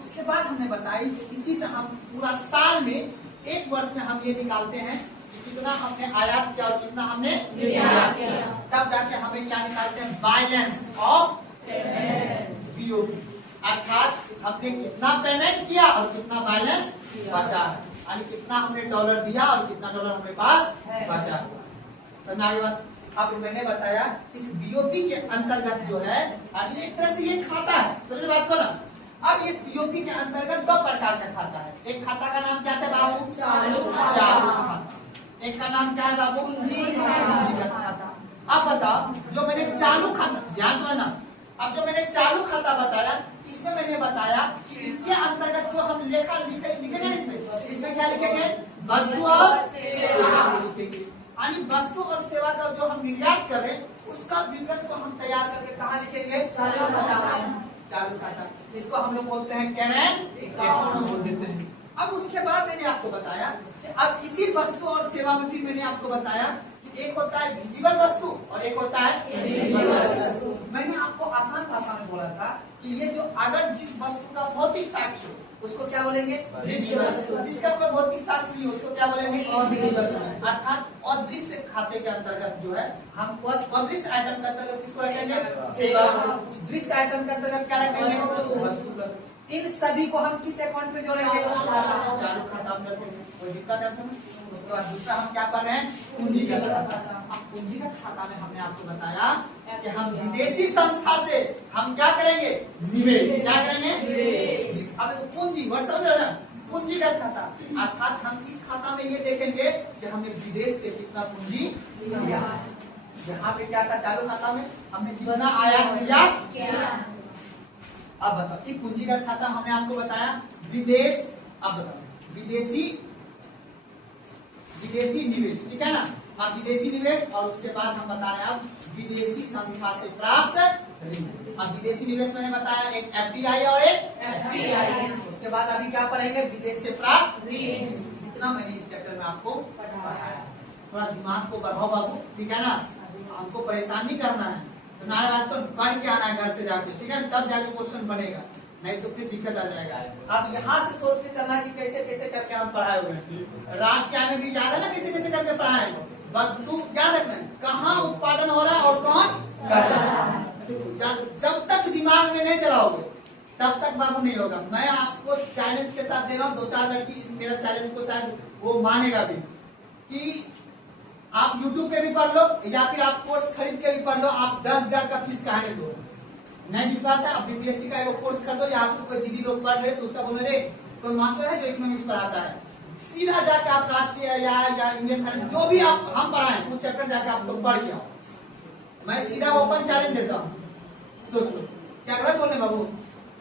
उसके बाद हमने बताई इसी से हम पूरा साल में, एक वर्ष में हम ये निकालते हैं कि कितना हमने आयात किया और कितना हमने निर्यात किया। तब जाके हमें क्या निकालते हैं? Balance of BOP. अर्थात हमने कितना पेमेंट किया और कितना बैलेंस बचा है, यानी कितना हमने डॉलर दिया और कितना डॉलर हमारे पास बचा। समझ आगे बात? अब मैंने बताया इस बीओपी के अंतर्गत जो है, अभी एक तरह से ये खाता है। समझ बात को ना? अब इस बीओपी के अंतर्गत 2 प्रकार का खाता है। एक खाता का नाम क्या था बाबू? चालू खाता। एक का नाम क्या है बाबू? पूंजीगत खाता। अब बताओ जो मैंने चालू खाता, ध्यान से ना, अब जो मैंने चालू खाता बताया, इसमें मैंने बताया कि इसके अंतर्गत जो हम लिखेंगे इसमें क्या लिखेंगे? वस्तु और सेवा लिखेंगे। यानी वस्तु और सेवा का जो हम निर्यात कर रहे हैं उसका विवरण को हम तैयार करके कहाँ लिखेंगे? चालू खाता। इसको हम लोग बोलते हैं करेंट अकाउंट बोल देते हैं। अब उसके बाद मैंने आपको बताया कि अब इसी वस्तु और सेवा में भी मैंने आपको बताया कि एक होता है विजिबल वस्तु और एक होता है इनविजिबल वस्तु। मैंने आपको आसान भाषा में बोला था कि ये जो अगर जिस वस्तु का भौतिक साक्ष्य उसको क्या बोलेंगे? जिसका कोई भौतिक साक्ष्य नहीं उसको क्या बोलेंगे? अर्थात अदृश्य खाते के अंतर्गत जो है हम अदृश्य आइटम के अंतर्गत किसको रखेंगे? सेवा। दृश्य आइटम के अंतर्गत क्या रखेंगे? वस्तु। इन सभी को हम किस अकाउंट में जोड़ेंगे? चालू खाता में रखेंगे। कोई दिक्कत है समझ? उसके बाद दूसरा हम क्या कर रहे हैं? पूंजीगत खाता। अब पूंजीगत खाता में हमने आपको बताया कि हम विदेशी संस्था से हम क्या करेंगे? निवेश। क्या करेंगे? अब देखो पूंजी वर्ड समझ रहे हो ना? पूंजीगत खाता अर्थात हम इस खाता में ये देखेंगे कि हमने विदेश से कितना पूंजी लिया। यहाँ पे क्या था? चालू खाता में हमने कितना आयात निर्यात किया। अब बताओ ये पूंजीगत खाता हमने आपको बताया विदेश। अब बताओ विदेशी निवेश, ठीक है ना? अब विदेशी निवेश और उसके बाद हम बताया विदेशी संस्था से प्राप्त ऋण। अब विदेशी निवेश मैंने बताया एक एफडीआई और एक एफपीआई। उसके बाद अभी क्या पढ़ेंगे? विदेश से प्राप्त ऋण। इतना मैंने इस चैप्टर में आपको पढ़ाया। थोड़ा दिमाग को बढ़ाओ बाबू, ठीक है ना? हमको परेशान नहीं करना है, सुनाने बात को पढ़ के आना है घर से जाके, ठीक है? तब जाके क्वेश्चन बनेगा, नहीं तो फिर दिक्कत आ जाएगा। अब यहाँ से सोच के चलना कि कैसे कैसे करके हम पढ़ाए हुए हैं। राष्ट्र में भी याद है ना कैसे कैसे करके पढ़ाए? वस्तु याद रखना है कहाँ उत्पादन हो रहा है और कौन कर रहा है। जब तक दिमाग में नहीं चलाओगे तब तक बाबू नहीं होगा। मैं आपको चैलेंज के साथ दे रहा हूँ, 2-4 लड़की इस मेरा चैलेंज को शायद वो मानेगा भी कि आप YouTube पे भी पढ़ लो या फिर आप कोर्स खरीद के भी पढ़ लो। आप 10,000 का फीस कहानी दो, नहीं विश्वास है, अब बीपीएससी का एक कोर्स कर दो, या आपको कोई दीदी लोग पढ़ रहे तो उसका बोले रे कोई मास्टर है जो इकोनॉमिक्स पढ़ाता है, सीधा जाके आप राष्ट्रीय या इंडियन फाइनेंस जो भी आप हम पढ़ाएं कुछ चैप्टर जाके आप लोग पढ़ के आओ। मैं सीधा ओपन चैलेंज देता हूँ, सोच लो क्या गलत बोलने बाबू,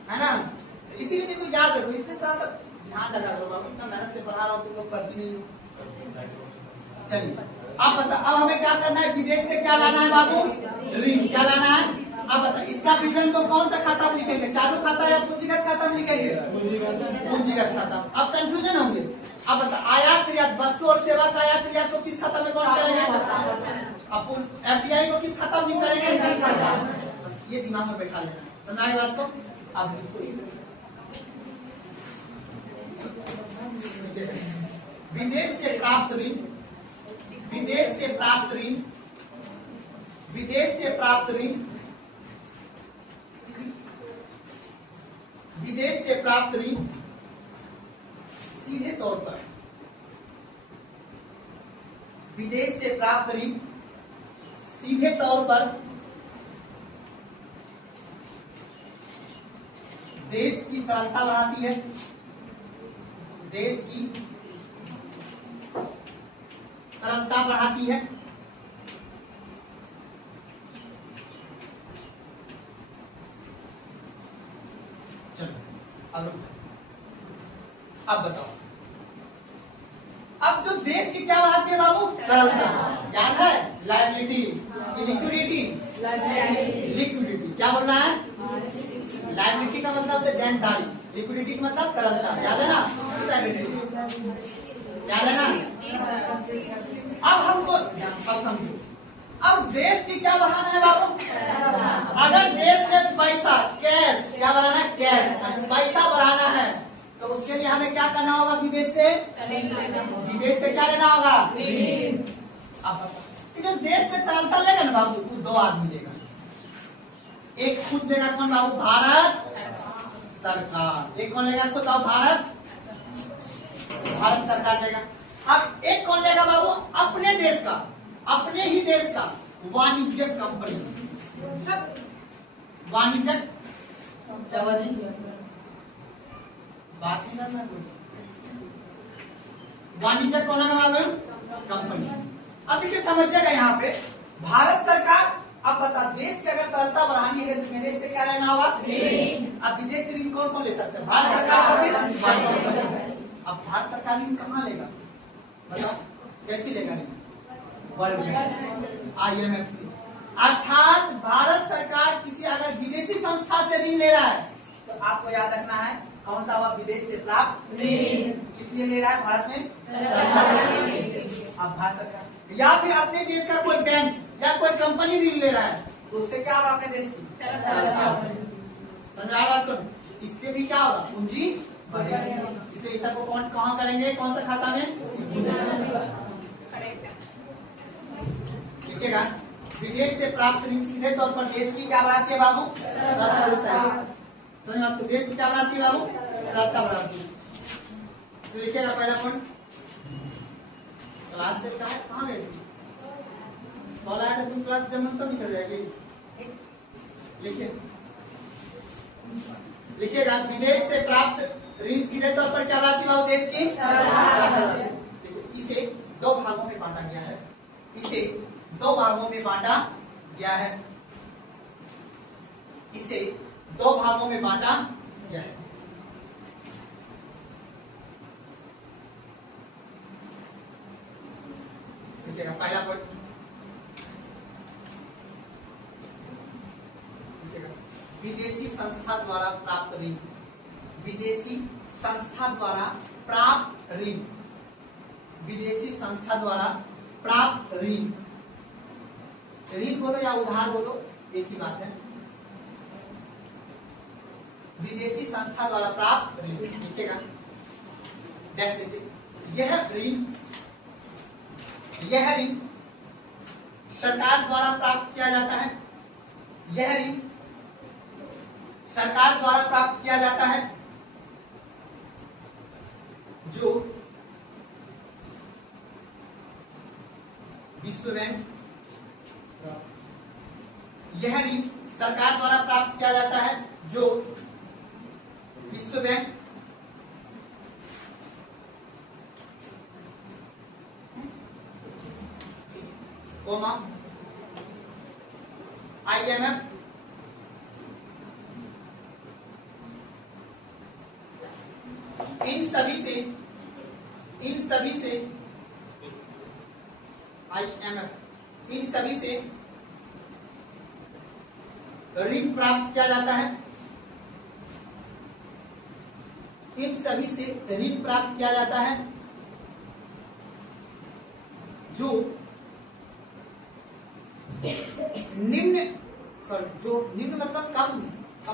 है ना। तो इसीलिए देखो याद रखो, इसमें थोड़ा सा ध्यान लगा करो बाबू, इतना मेहनत से पढ़ा रहा हूँ तुम लोग पढ़ती नहीं हो। चलिए अब बता, अब हमें क्या करना है, विदेश से क्या लाना है बाबू, ऋण क्या लाना है। अब बता इसका विवरण को कौन सा खाता में लिखेंगे, चालू खाता या पूंजीगत खाता में लिखेंगे, पूंजीगत खाता। अब कंफ्यूजन होंगे। अब बता आयात निर्यात वस्तु और सेवा का आयात निर्यात को किस खाता में कौन करेंगे, अब एफडीआई को किस खाता में नहीं करेंगे, बस ये दिमाग में बैठा लेना है, समझ आई बात को। अब विदेश से प्राप्त ऋण, विदेश से प्राप्त ऋण, विदेश से प्राप्त ऋण, विदेश से प्राप्त ऋण सीधे तौर पर, विदेश से प्राप्त ऋण सीधे तौर पर देश की तरलता बढ़ाती है, देश की तरलता बढ़ाती है, चलो अब बताओ, अब जो देश की क्या बढ़ाती है बाबू, तरलता, याद है लायबिलिटी, लिक्विडिटी, लिक्विडिटी क्या बोल रहा है, लायबिलिटी का मतलब है देनदारी, लिक्विडिटी का मतलब तरलता, याद है ना, याद है ना। अब हमको अब समझो, अब देश की क्या बढ़ाना है बाबू, अगर देश में पैसा कैश क्या बढ़ाना है, कैश पैसा बढ़ाना है तो उसके लिए हमें क्या करना होगा, विदेश से, विदेश से क्या लेना होगा, अब जो देश में तरलता लेगा ना बाबू वो दो आदमी लेगा, एक खुद लेगा कौन बाबू, भारत सरकार, एक कौन लेगा खुद, भारत सरकार लेगा। अब एक कौन लेगा बाबू, अपने देश का, अपने ही देश का वाणिज्यिक कंपनी, वाणिज्यिक क्या बात नहीं करना, वाणिज्यिक कौन है बाबू, कंपनी। अब देखिए समझिएगा यहाँ पे भारत सरकार, अब बता देश की अगर तरलता बढ़ानी है तो विदेश से क्या लेना होगा, अब विदेश से ऋण कौन कौन ले सकते हैं, भारत सरकार और फिर अब भारत सरकार ऋण कहाँ लेगा बताओ, कैसी लेगा ऋण, वर्ल्ड बैंक, IMF से। अर्थात भारत सरकार किसी अगर विदेशी संस्था से ऋण ले रहा है तो आपको याद रखना है कौन सा हुआ, विदेश से प्राप्त ऋण, किसलिए ले रहा है, भारत में, अब भारत सरकार, या फिर अपने देश का कोई बैंक या कोई कंपनी ऋण ले रहा है तो उससे क्या होगा, अपने देश की समझा बात करो, इससे भी क्या होगा, पूंजी बढ़ेगा, इसलिए इस सबको कौन कहाँ करेंगे, कौन सा खाता में, देखिएगा विदेश से प्राप्त ऋण सीधे तौर पर देश की क्या बढ़ाती है बाबू, समझ आपको देश की क्या बढ़ाती है बाबू, तरलता बढ़ाती है। तो लिखिएगा पहला पॉइंट, क्लास से कहाँ गए, कॉल आया था तुम क्लास जब तो निकल जाएगी, लिखिए लिखिएगा विदेश से प्राप्त ऋण सीधे तौर पर क्या बढ़ाती है देश की, इसे दो भागों में बांटा गया है, इसे दो भागों में बांटा गया है, इसे दो भागों में बांटा गया है। देखिएगा पहला पॉइंट, विदेशी संस्था द्वारा प्राप्त ऋण, विदेशी संस्था द्वारा प्राप्त ऋण, विदेशी संस्था द्वारा प्राप्त ऋण, ऋण बोलो या उधार बोलो एक ही बात है, विदेशी संस्था द्वारा प्राप्त ऋण, लिखिएगा डैश देखिए, यह ऋण सरकार द्वारा प्राप्त किया जाता है, यह ऋण सरकार द्वारा प्राप्त किया जाता है जो विश्व बैंक, यह ऋण सरकार द्वारा प्राप्त किया जाता है, जो विश्व बैंक, IMF, इन सभी से IMF, इन सभी से ऋण प्राप्त किया जाता है, इन सभी से ऋण प्राप्त किया जाता है जो निम्न मतलब कम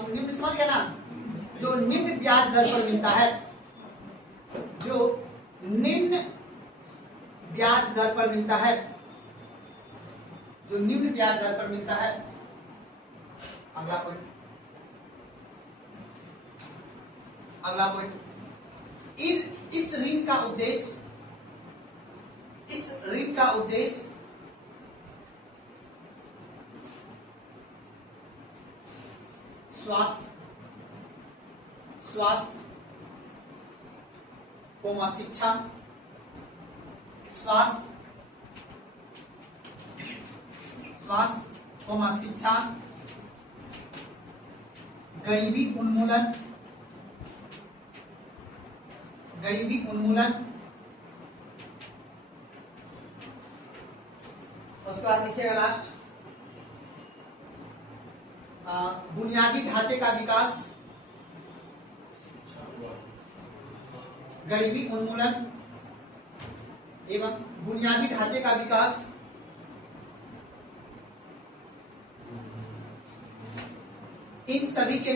निम्न समझ गया ना, जो निम्न ब्याज दर पर मिलता है, जो निम्न ब्याज दर पर मिलता है, जो निम्न ब्याज दर पर मिलता है। अगला पॉइंट, इस ऋण का उद्देश्य स्वास्थ्य, शिक्षा, शिक्षा, गरीबी उन्मूलन, उसके बाद लिखिएगा लास्ट, बुनियादी ढांचे का विकास, गरीबी उन्मूलन एवं बुनियादी ढांचे का विकास, इन सभी के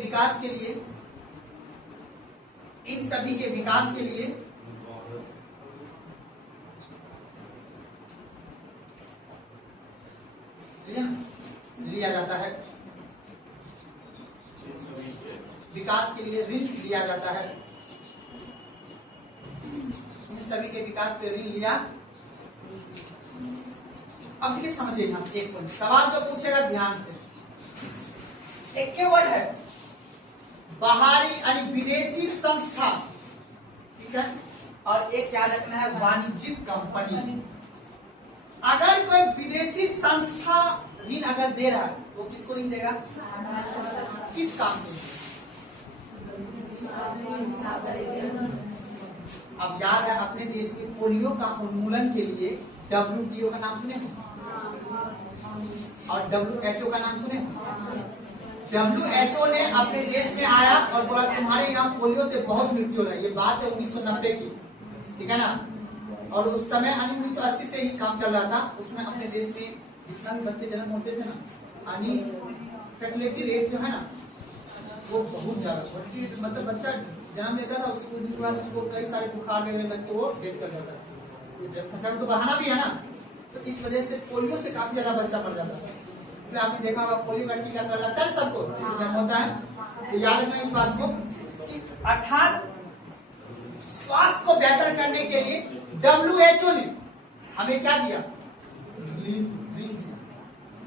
विकास के लिए लिया जाता है, विकास के लिए ऋण लिया जाता है, इन सभी के विकास पे ऋण लिया। अब देखिए समझिए, हम एक पॉइंट सवाल जो पूछेगा ध्यान से, एक के वर्ड है बाहरी यानी विदेशी संस्था, ठीक है, और एक याद रखना है वाणिज्यिक कंपनी। अगर कोई विदेशी संस्था ऋण अगर दे रहा है तो किसको ऋण देगा, किस काम से? अब याद है अपने देश में पोलियो का उन्मूलन के लिए WTO का नाम सुने और WHO का नाम सुने? WHO ने अपने देश में आया और बोला तुम्हारे यहाँ पोलियो से बहुत मृत्यु हो रहा है। ये बात है 1990 की, ठीक है ना, और उस समय 1980 से ही काम चल रहा था। उसमें अपने देश में जितना भी बच्चे जन्म होते थे ना, यानी फर्टिलिटी रेट जो है ना वो बहुत ज्यादा, मतलब बच्चा जन्म लेता था, उसके कुछ दिन बाद उसको कई सारे बुखार वगैरह लग के वो डेथ कर जाता है। जनसंख्या तो बढ़ाना भी है ना, तो इस वजह से पोलियो से काफी ज्यादा बच्चा मर जाता था। इसलिए आपने देखा होगा पोलियो का टीका लगता है सबको जन्म होता है। तो याद रखना इस बात को कि अर्थात स्वास्थ्य को बेहतर करने के लिए WHO ने हमें क्या दिया, ऋण,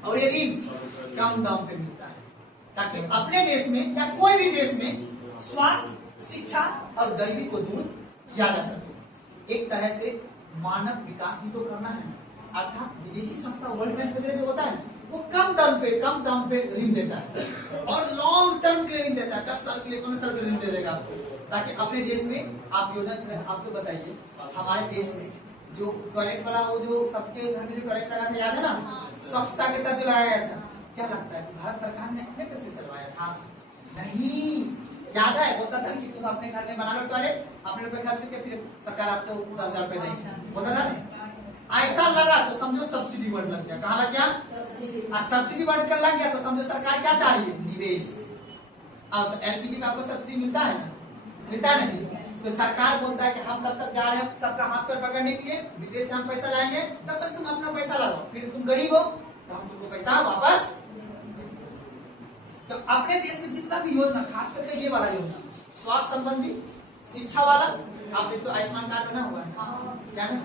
और ये ऋण कम दाम पे मिलता है ताकि अपने देश में या कोई भी देश में स्वास्थ्य, शिक्षा और गरीबी को दूर किया जा सके। एक तरह से मानव विकास भी तो करना है, अर्थात विदेशी संस्था वर्ल्ड बैंक वगैरह जो होता है वो कम दाम पे ऋण देता है और लॉन्ग टर्म के लिए ऋण देता है, 10 साल के लिए 15 साल के लिए ऋण दे देगा आपको, ताकि अपने देश में आप योजना चलाए। आपको बताइए हमारे देश में जो टॉयलेट वाला वो जो सबके घर में जो टॉयलेट लगा था, याद है ना, स्वच्छता के तहत लगाया गया था। क्या लगता है भारत सरकार ने अपने पैसे चलवाया था? नहीं, याद है बोलता था कि तुम अपने घर में बना लो टॉयलेट, अपने रुपए खर्च करके फिर सरकार आपको 10,000 रुपए देगी, बोलता था। ऐसा लगा तो समझो सब्सिडी वर्ड लग गया। कहाँ लग गया? सब्सिडी वर्ड कर लग गया तो समझो सरकार क्या चाह रही है, निवेश। अब LPG का आपको सब्सिडी मिलता है ना, मिलता है नहीं, तो सरकार बोलता है कि हम तब तक जा रहे हैं सबका हाथ पैर पकड़ने के लिए, विदेश से हम पैसा लाएंगे, तब तक तुम अपना पैसा लगाओ, फिर तुम गरीब हो तो हम तुमको पैसा वापस। तो अपने देश में जितना भी योजना, खास करके ये वाला योजना, स्वास्थ्य संबंधी, शिक्षा वाला आप देखते हो आयुष्मान कार्ड बना हुआ है क्या ना?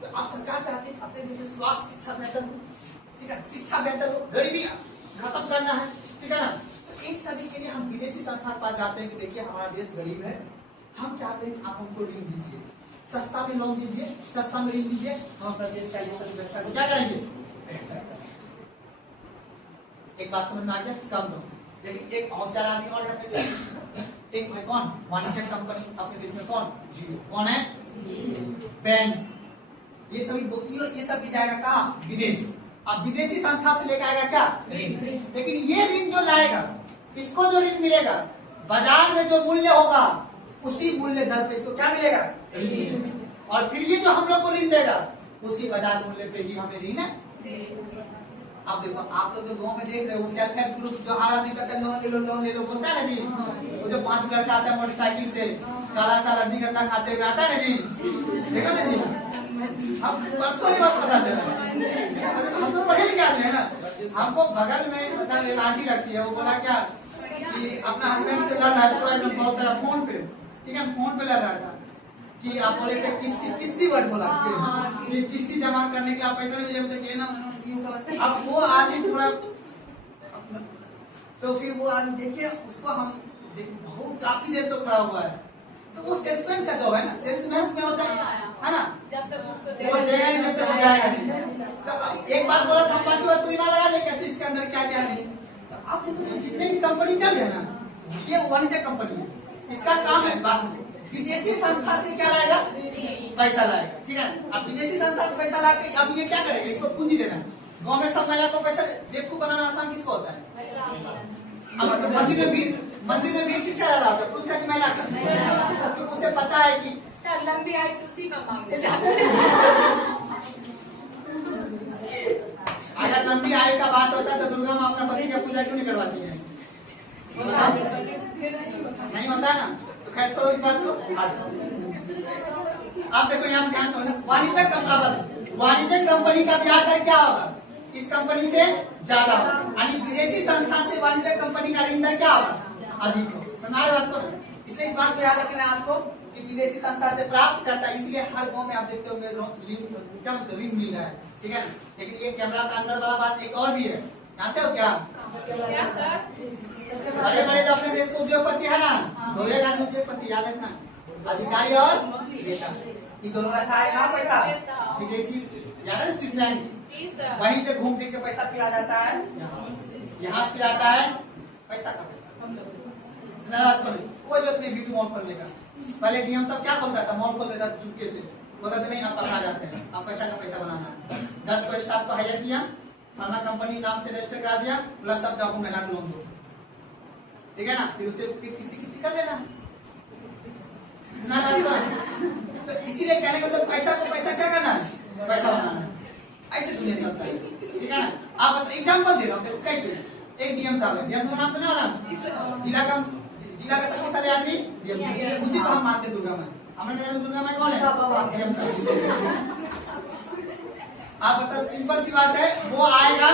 तो आप सरकार चाहती है अपने देश में स्वास्थ्य शिक्षा बेहतर हो, ठीक है, शिक्षा बेहतर हो, गरीबी खत्म करना है, ठीक है ना? तो इन सभी के लिए हम विदेशी संस्था के पास जाते हैं कि देखिए हमारा देश गरीब है, हम चाहते हैं कि आप हमको ऋण दीजिए, सस्ता में लोन दीजिए, सस्ता में ऋण दीजिए, हम अपने देश का ये सभी व्यवस्था को क्या करेंगे। एक बात समझ में आ गया, कम दो। लेकिन एक होशियार आदमी और है अपने देश में, एक है कौन, वाणिज्य कंपनी अपने देश में कौन, जियो। कौन है, बैंक। ये सभी ये सब भी जाएगा कहाँ, विदेश। अब विदेशी संस्था से लेकर आएगा क्या, ऋण। लेकिन ये ऋण जो लाएगा, इसको जो ऋण मिलेगा, बाजार में जो मूल्य होगा उसी मूल्य दर पे इसको क्या मिलेगा, और फिर ये जो हम लोग को ऋण देगा उसी बाजार मूल्य पे ही हमें ऋण है। आप देखो, आप लोग जो गाँव में देख रहे हो सेल्फ हेल्प ग्रुप जो हर आदमी कहता है लोन ले लो बोलता है ना जी, वो जो 5 लड़का आता है मोटरसाइकिल से काला सा रजनीगंधा खाते हुए आता है ना जी, देखो ना जी। अब परसों ही बात पता चला, हम तो पढ़े लिखे आदमी है ना। हमको बगल में मतलब एक आंटी लगती है, वो बोला क्या कि अपना हस्बैंड से लड़ रहा है, तो ऐसा बहुत तरह फोन पे, ठीक है, फोन पे लड़ रहा था कि आप बोले थे किस्ती वर्ड बोला कि किस्ती जमा करने के लिए आप पैसा नहीं मुझे ना। अब वो आदमी पूरा, तो फिर वो आदमी देखिए उसको हम बहुत काफी देर से खड़ा हुआ है, तो वो सेल्समैन का जॉब है ना, सेल्समैन में होता है ना, वो देगा नहीं जब तक वो जाएगा नहीं। तो एक बात बोला था, बाकी बात तू दिमाग लगा ले कैसे इसके अंदर क्या क्या नहीं। तो आप देखो जितने भी कंपनी चल रहे हैं ना, ये वाणिज्य कंपनी है, इसका काम है बात विदेशी संस्था से क्या लाएगा, पैसा लाएगा, ठीक है। अब विदेशी संस्था से पैसा ला के अब ये क्या करेगा, इसको पूंजी देना है। गाँव में सब महिला को पैसा बेवकूफ बनाना आसान किसको होता है, अब मतलब मंदिर में भीड़ किसका ज्यादा होता है, पुरुष का कि महिला का, क्योंकि उसे पता है कि लंबी आयु तो उसी का मांगने जाते अगर लंबी आयु का बात होता है तो दुर्गा माँ अपना पति का पूजा क्यों नहीं करवाती है, नहीं होता ना। तो खैर छोड़ो इस बात को। आप देखो यहाँ ध्यान समझना, वाणिज्य कंपनी का ब्याज दर क्या होगा, इस कंपनी से ज्यादा होगा, यानी विदेशी संस्था से वाणिज्य कंपनी का ऋण दर क्या होगा, अधिक हो। समझ रहे बात को, इसलिए इस बात को याद रखना है आपको कि विदेशी संस्था से प्राप्त करता है, इसलिए हर गांव में आप देखते होंगे क्या मतलब ऋण मिल रहा है, ठीक है। लेकिन ये कैमरा का अंदर वाला बात एक और भी है, जानते हो क्या, बड़े बड़े जो अपने देश के उद्योगपति है ना, दोनों गांधी उद्योगपति याद रखना, अधिकारी और नेता, ये दोनों रखा है कहाँ पैसा, विदेशी, याद है स्विट्जरलैंड, वहीं से घूम फिर के पैसा फिरा जाता है, यहाँ से फिराता है पैसा का पैसा। वो जो ब्यूटी मॉल खोल लेगा, पहले डीएम सब क्या खोलता था, मॉल खोल देता था चुपके से, बोलते थे नहीं आप पकड़ा जाते हैं, आप पैसा का पैसा बनाना है। 10 को स्टाफ को हायर किया, फलाना कंपनी नाम से रजिस्टर करा दिया, प्लस सब जाओ महिला को लोन दो, ठीक है ना, फिर उसे फिर किस्ती कर लेना। तो इसीलिए कहने को तो पैसा को पैसा क्या करना है, पैसा बनाना है, ऐसे दुनिया चलता है, ठीक है ना। आप एग्जाम्पल दे रहा हूँ, देखो कैसे, एक डीएम साहब है, डीएम का नाम सुना ना, जिला का शक्तिशाली आदमी, उसी को हम मानते दुर्गा माँ। हमारे नजर में दुर्गा माँ कौन है, डीएम साहब। आप बताओ, सिंपल सी बात है, वो आएगा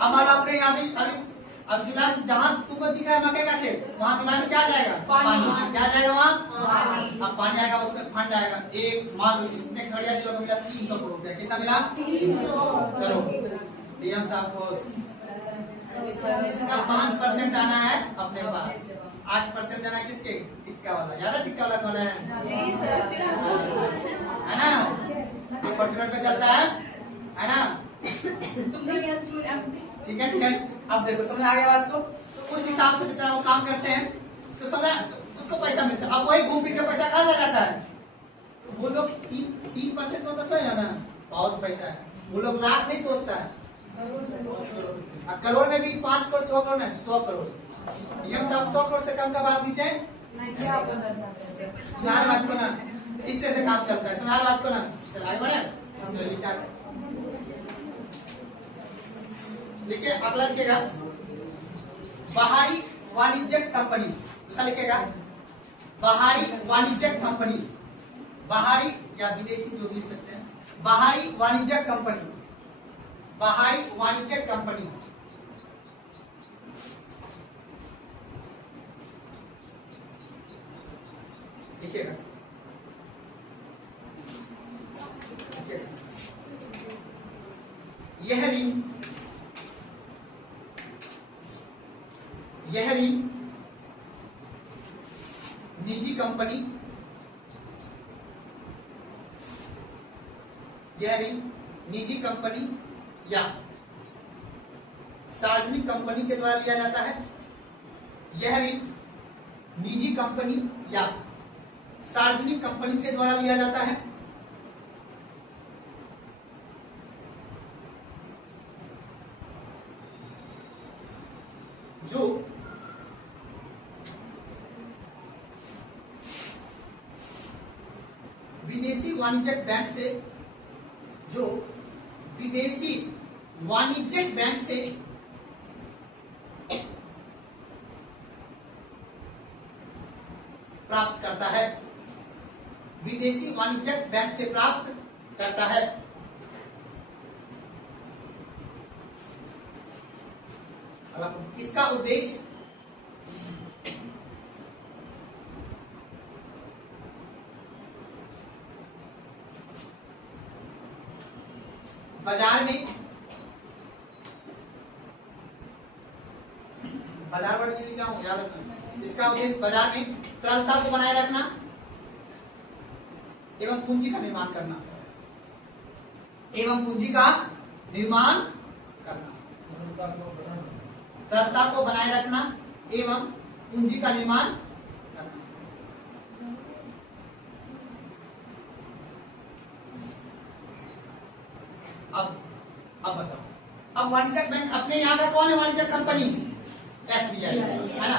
हमारा अपने यहाँ भी अभी अब जुलाई जहाँ तुमको दिख रहा है मकई का खेत, वहाँ जुलाई में क्या जाएगा, पानी, क्या जाएगा वहाँ, अब पानी आएगा, उसमें फंड आएगा, एक मान लो कितने खड़िया जी को मिला 300 करोड़ रुपया, कितना मिला 300 करोड़। डीएम साहब को इसका 5% आना है अपने पास, 8% जाना है किसके, टिक्का वाला, याद है टिक्का वाला कौन है ना, डिपार्टमेंट पे चलता है ना, ठीक है। अब देखो समझ आ गया बात को, तो उस हिसाब से बेचारा वो काम करते हैं, तो समझ उसको पैसा मिलता है। अब वही घूम फिर के पैसा कहाँ लग जाता है, तो वो लोग 3% को तो सही है ना, बहुत पैसा है, वो लोग लाख नहीं सोचता है, करोड़ में भी 5 करोड़ 6 करोड़ नहीं 100 करोड़। नियम साहब 100 करोड़ से कम का बात नीचे सुनार बात को ना, इस तरह से काम चलता है, सुनार बात को ना, चलाए बने। देखिए अगला लिखेगा बाहरी वाणिज्यिक कंपनी, दूसरा लिखेगा बाहरी वाणिज्यिक कंपनी, बाहरी या विदेशी जो भी लिख सकते हैं, बाहरी वाणिज्यिक कंपनी, बाहरी वाणिज्यिक कंपनी, लिखिएगा यह ऋण निजी कंपनी, यह ऋण निजी कंपनी या सार्वजनिक कंपनी के द्वारा लिया जाता है। यह ऋण निजी कंपनी या सार्वजनिक कंपनी के द्वारा लिया जाता है। जो विदेशी वाणिज्यिक बैंक से, जो विदेशी वाणिज्यिक बैंक से प्राप्त करता है, विदेशी वाणिज्यिक बैंक से प्राप्त करता है। इसका उद्देश्य बाजार में, बाजार वर्ड लिखा हूं, याद रखना। इसका उद्देश्य बाजार में तरलता को बनाए रखना एवं पूंजी का निर्माण करना, एवं पूंजी का निर्माण करना, तरलता को बनाए रखना एवं पूंजी का निर्माण करना। अब बताओ, अब वाणिज्यिक बैंक अपने यहाँ का कौन है? वाणिज्यिक कंपनी एसबीआई है ना।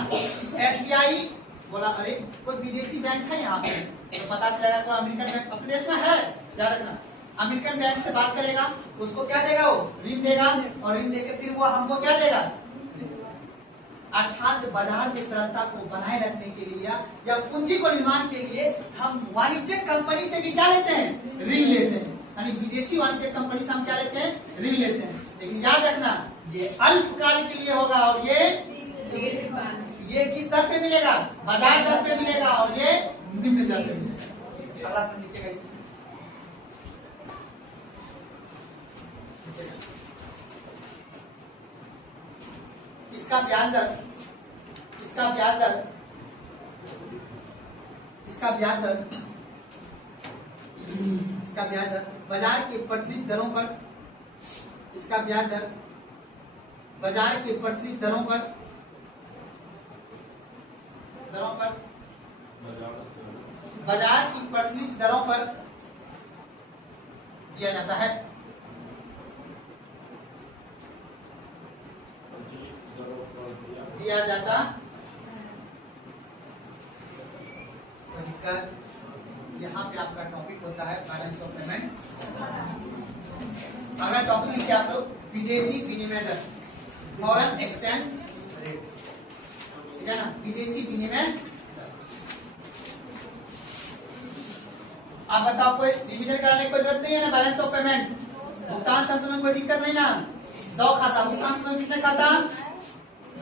एसबीआई बोला अरे कोई विदेशी बैंक है यहाँ पे, तो पता चलेगा कोई अमेरिकन बैंक अपने देश में है, याद रखना। अमेरिकन बैंक से बात करेगा, उसको क्या देगा? वो ऋण देगा, और ऋण देके फिर वो हमको क्या देगा? अर्थात बाजार में तरलता को बनाए रखने के लिए या पूंजी को निर्माण के लिए हम वाणिज्यिक कंपनी से भी क्या लेते हैं? ऋण लेते हैं। यानी विदेशी वाणिज्यिक कंपनी से हम क्या लेते हैं? ऋण लेते हैं। लेकिन याद रखना ये अल्पकाल के लिए होगा, और ये किस दर पे मिलेगा? बाजार दर पे मिलेगा, और ये निम्न दर पे मिलेगा। अगला प्रश्न नीचे का इसका ब्याज दर, इसका ब्याज दर, इसका ब्याज दर, इसका ब्याज दर बाजार के प्रचलित दरों पर, इसका ब्याज दर बाजार के प्रचलित दरों पर बाजार की प्रचलित दरों पर दिया जाता है। दिया जाता तो दिक्कत यहाँ पे आपका टॉपिक होता है बैलेंस ऑफ पेमेंट। अगला टॉपिक लिखिए आप लोग विदेशी विनिमय दर, फॉरेन एक्सचेंज रेट, ठीक है ना। विदेशी विनिमय दर। आप बताओ कोई रिवीजन कराने की कोई जरूरत नहीं है ना। बैलेंस ऑफ पेमेंट, भुगतान संतुलन, कोई दिक्कत नहीं ना। दो खाता, भुगतान संतुलन कितने खाता?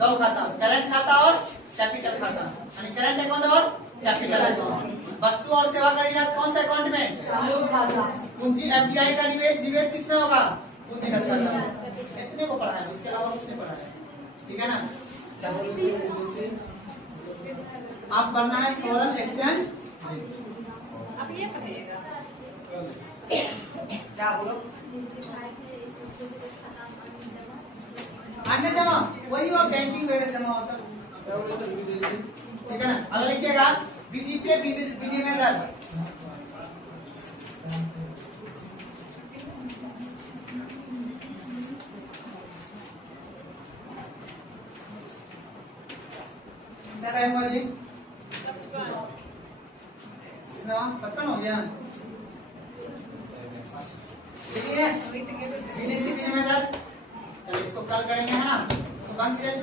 दो खाता, करंट खाता और कैपिटल खाता, यानी करंट अकाउंट और कैपिटल अकाउंट। वस्तु और सेवा का निर्यात कौन से अकाउंट में? चालू खाता। पूंजी एफडीआई का निवेश, निवेश किस में होगा? पूंजीगत खाता। इतने को पढ़ा है, इसके अलावा कुछ नहीं पढ़ा है, ठीक है ना। आप पढ़ना है फॉरेन एक्सचेंज। अब ये पढ़िएगा क्या बोलो? अन्य जमा, वही वो बैंकिंग वगैरह जमा होता है, ठीक है ना। अगर लिखिएगा विदेशी विनिमय दर, कितना टाइम हुआ जी? 55 हो गया। विदेशी विनिमय दर, इसको कल करेंगे है ना। तो बंद कीजिए।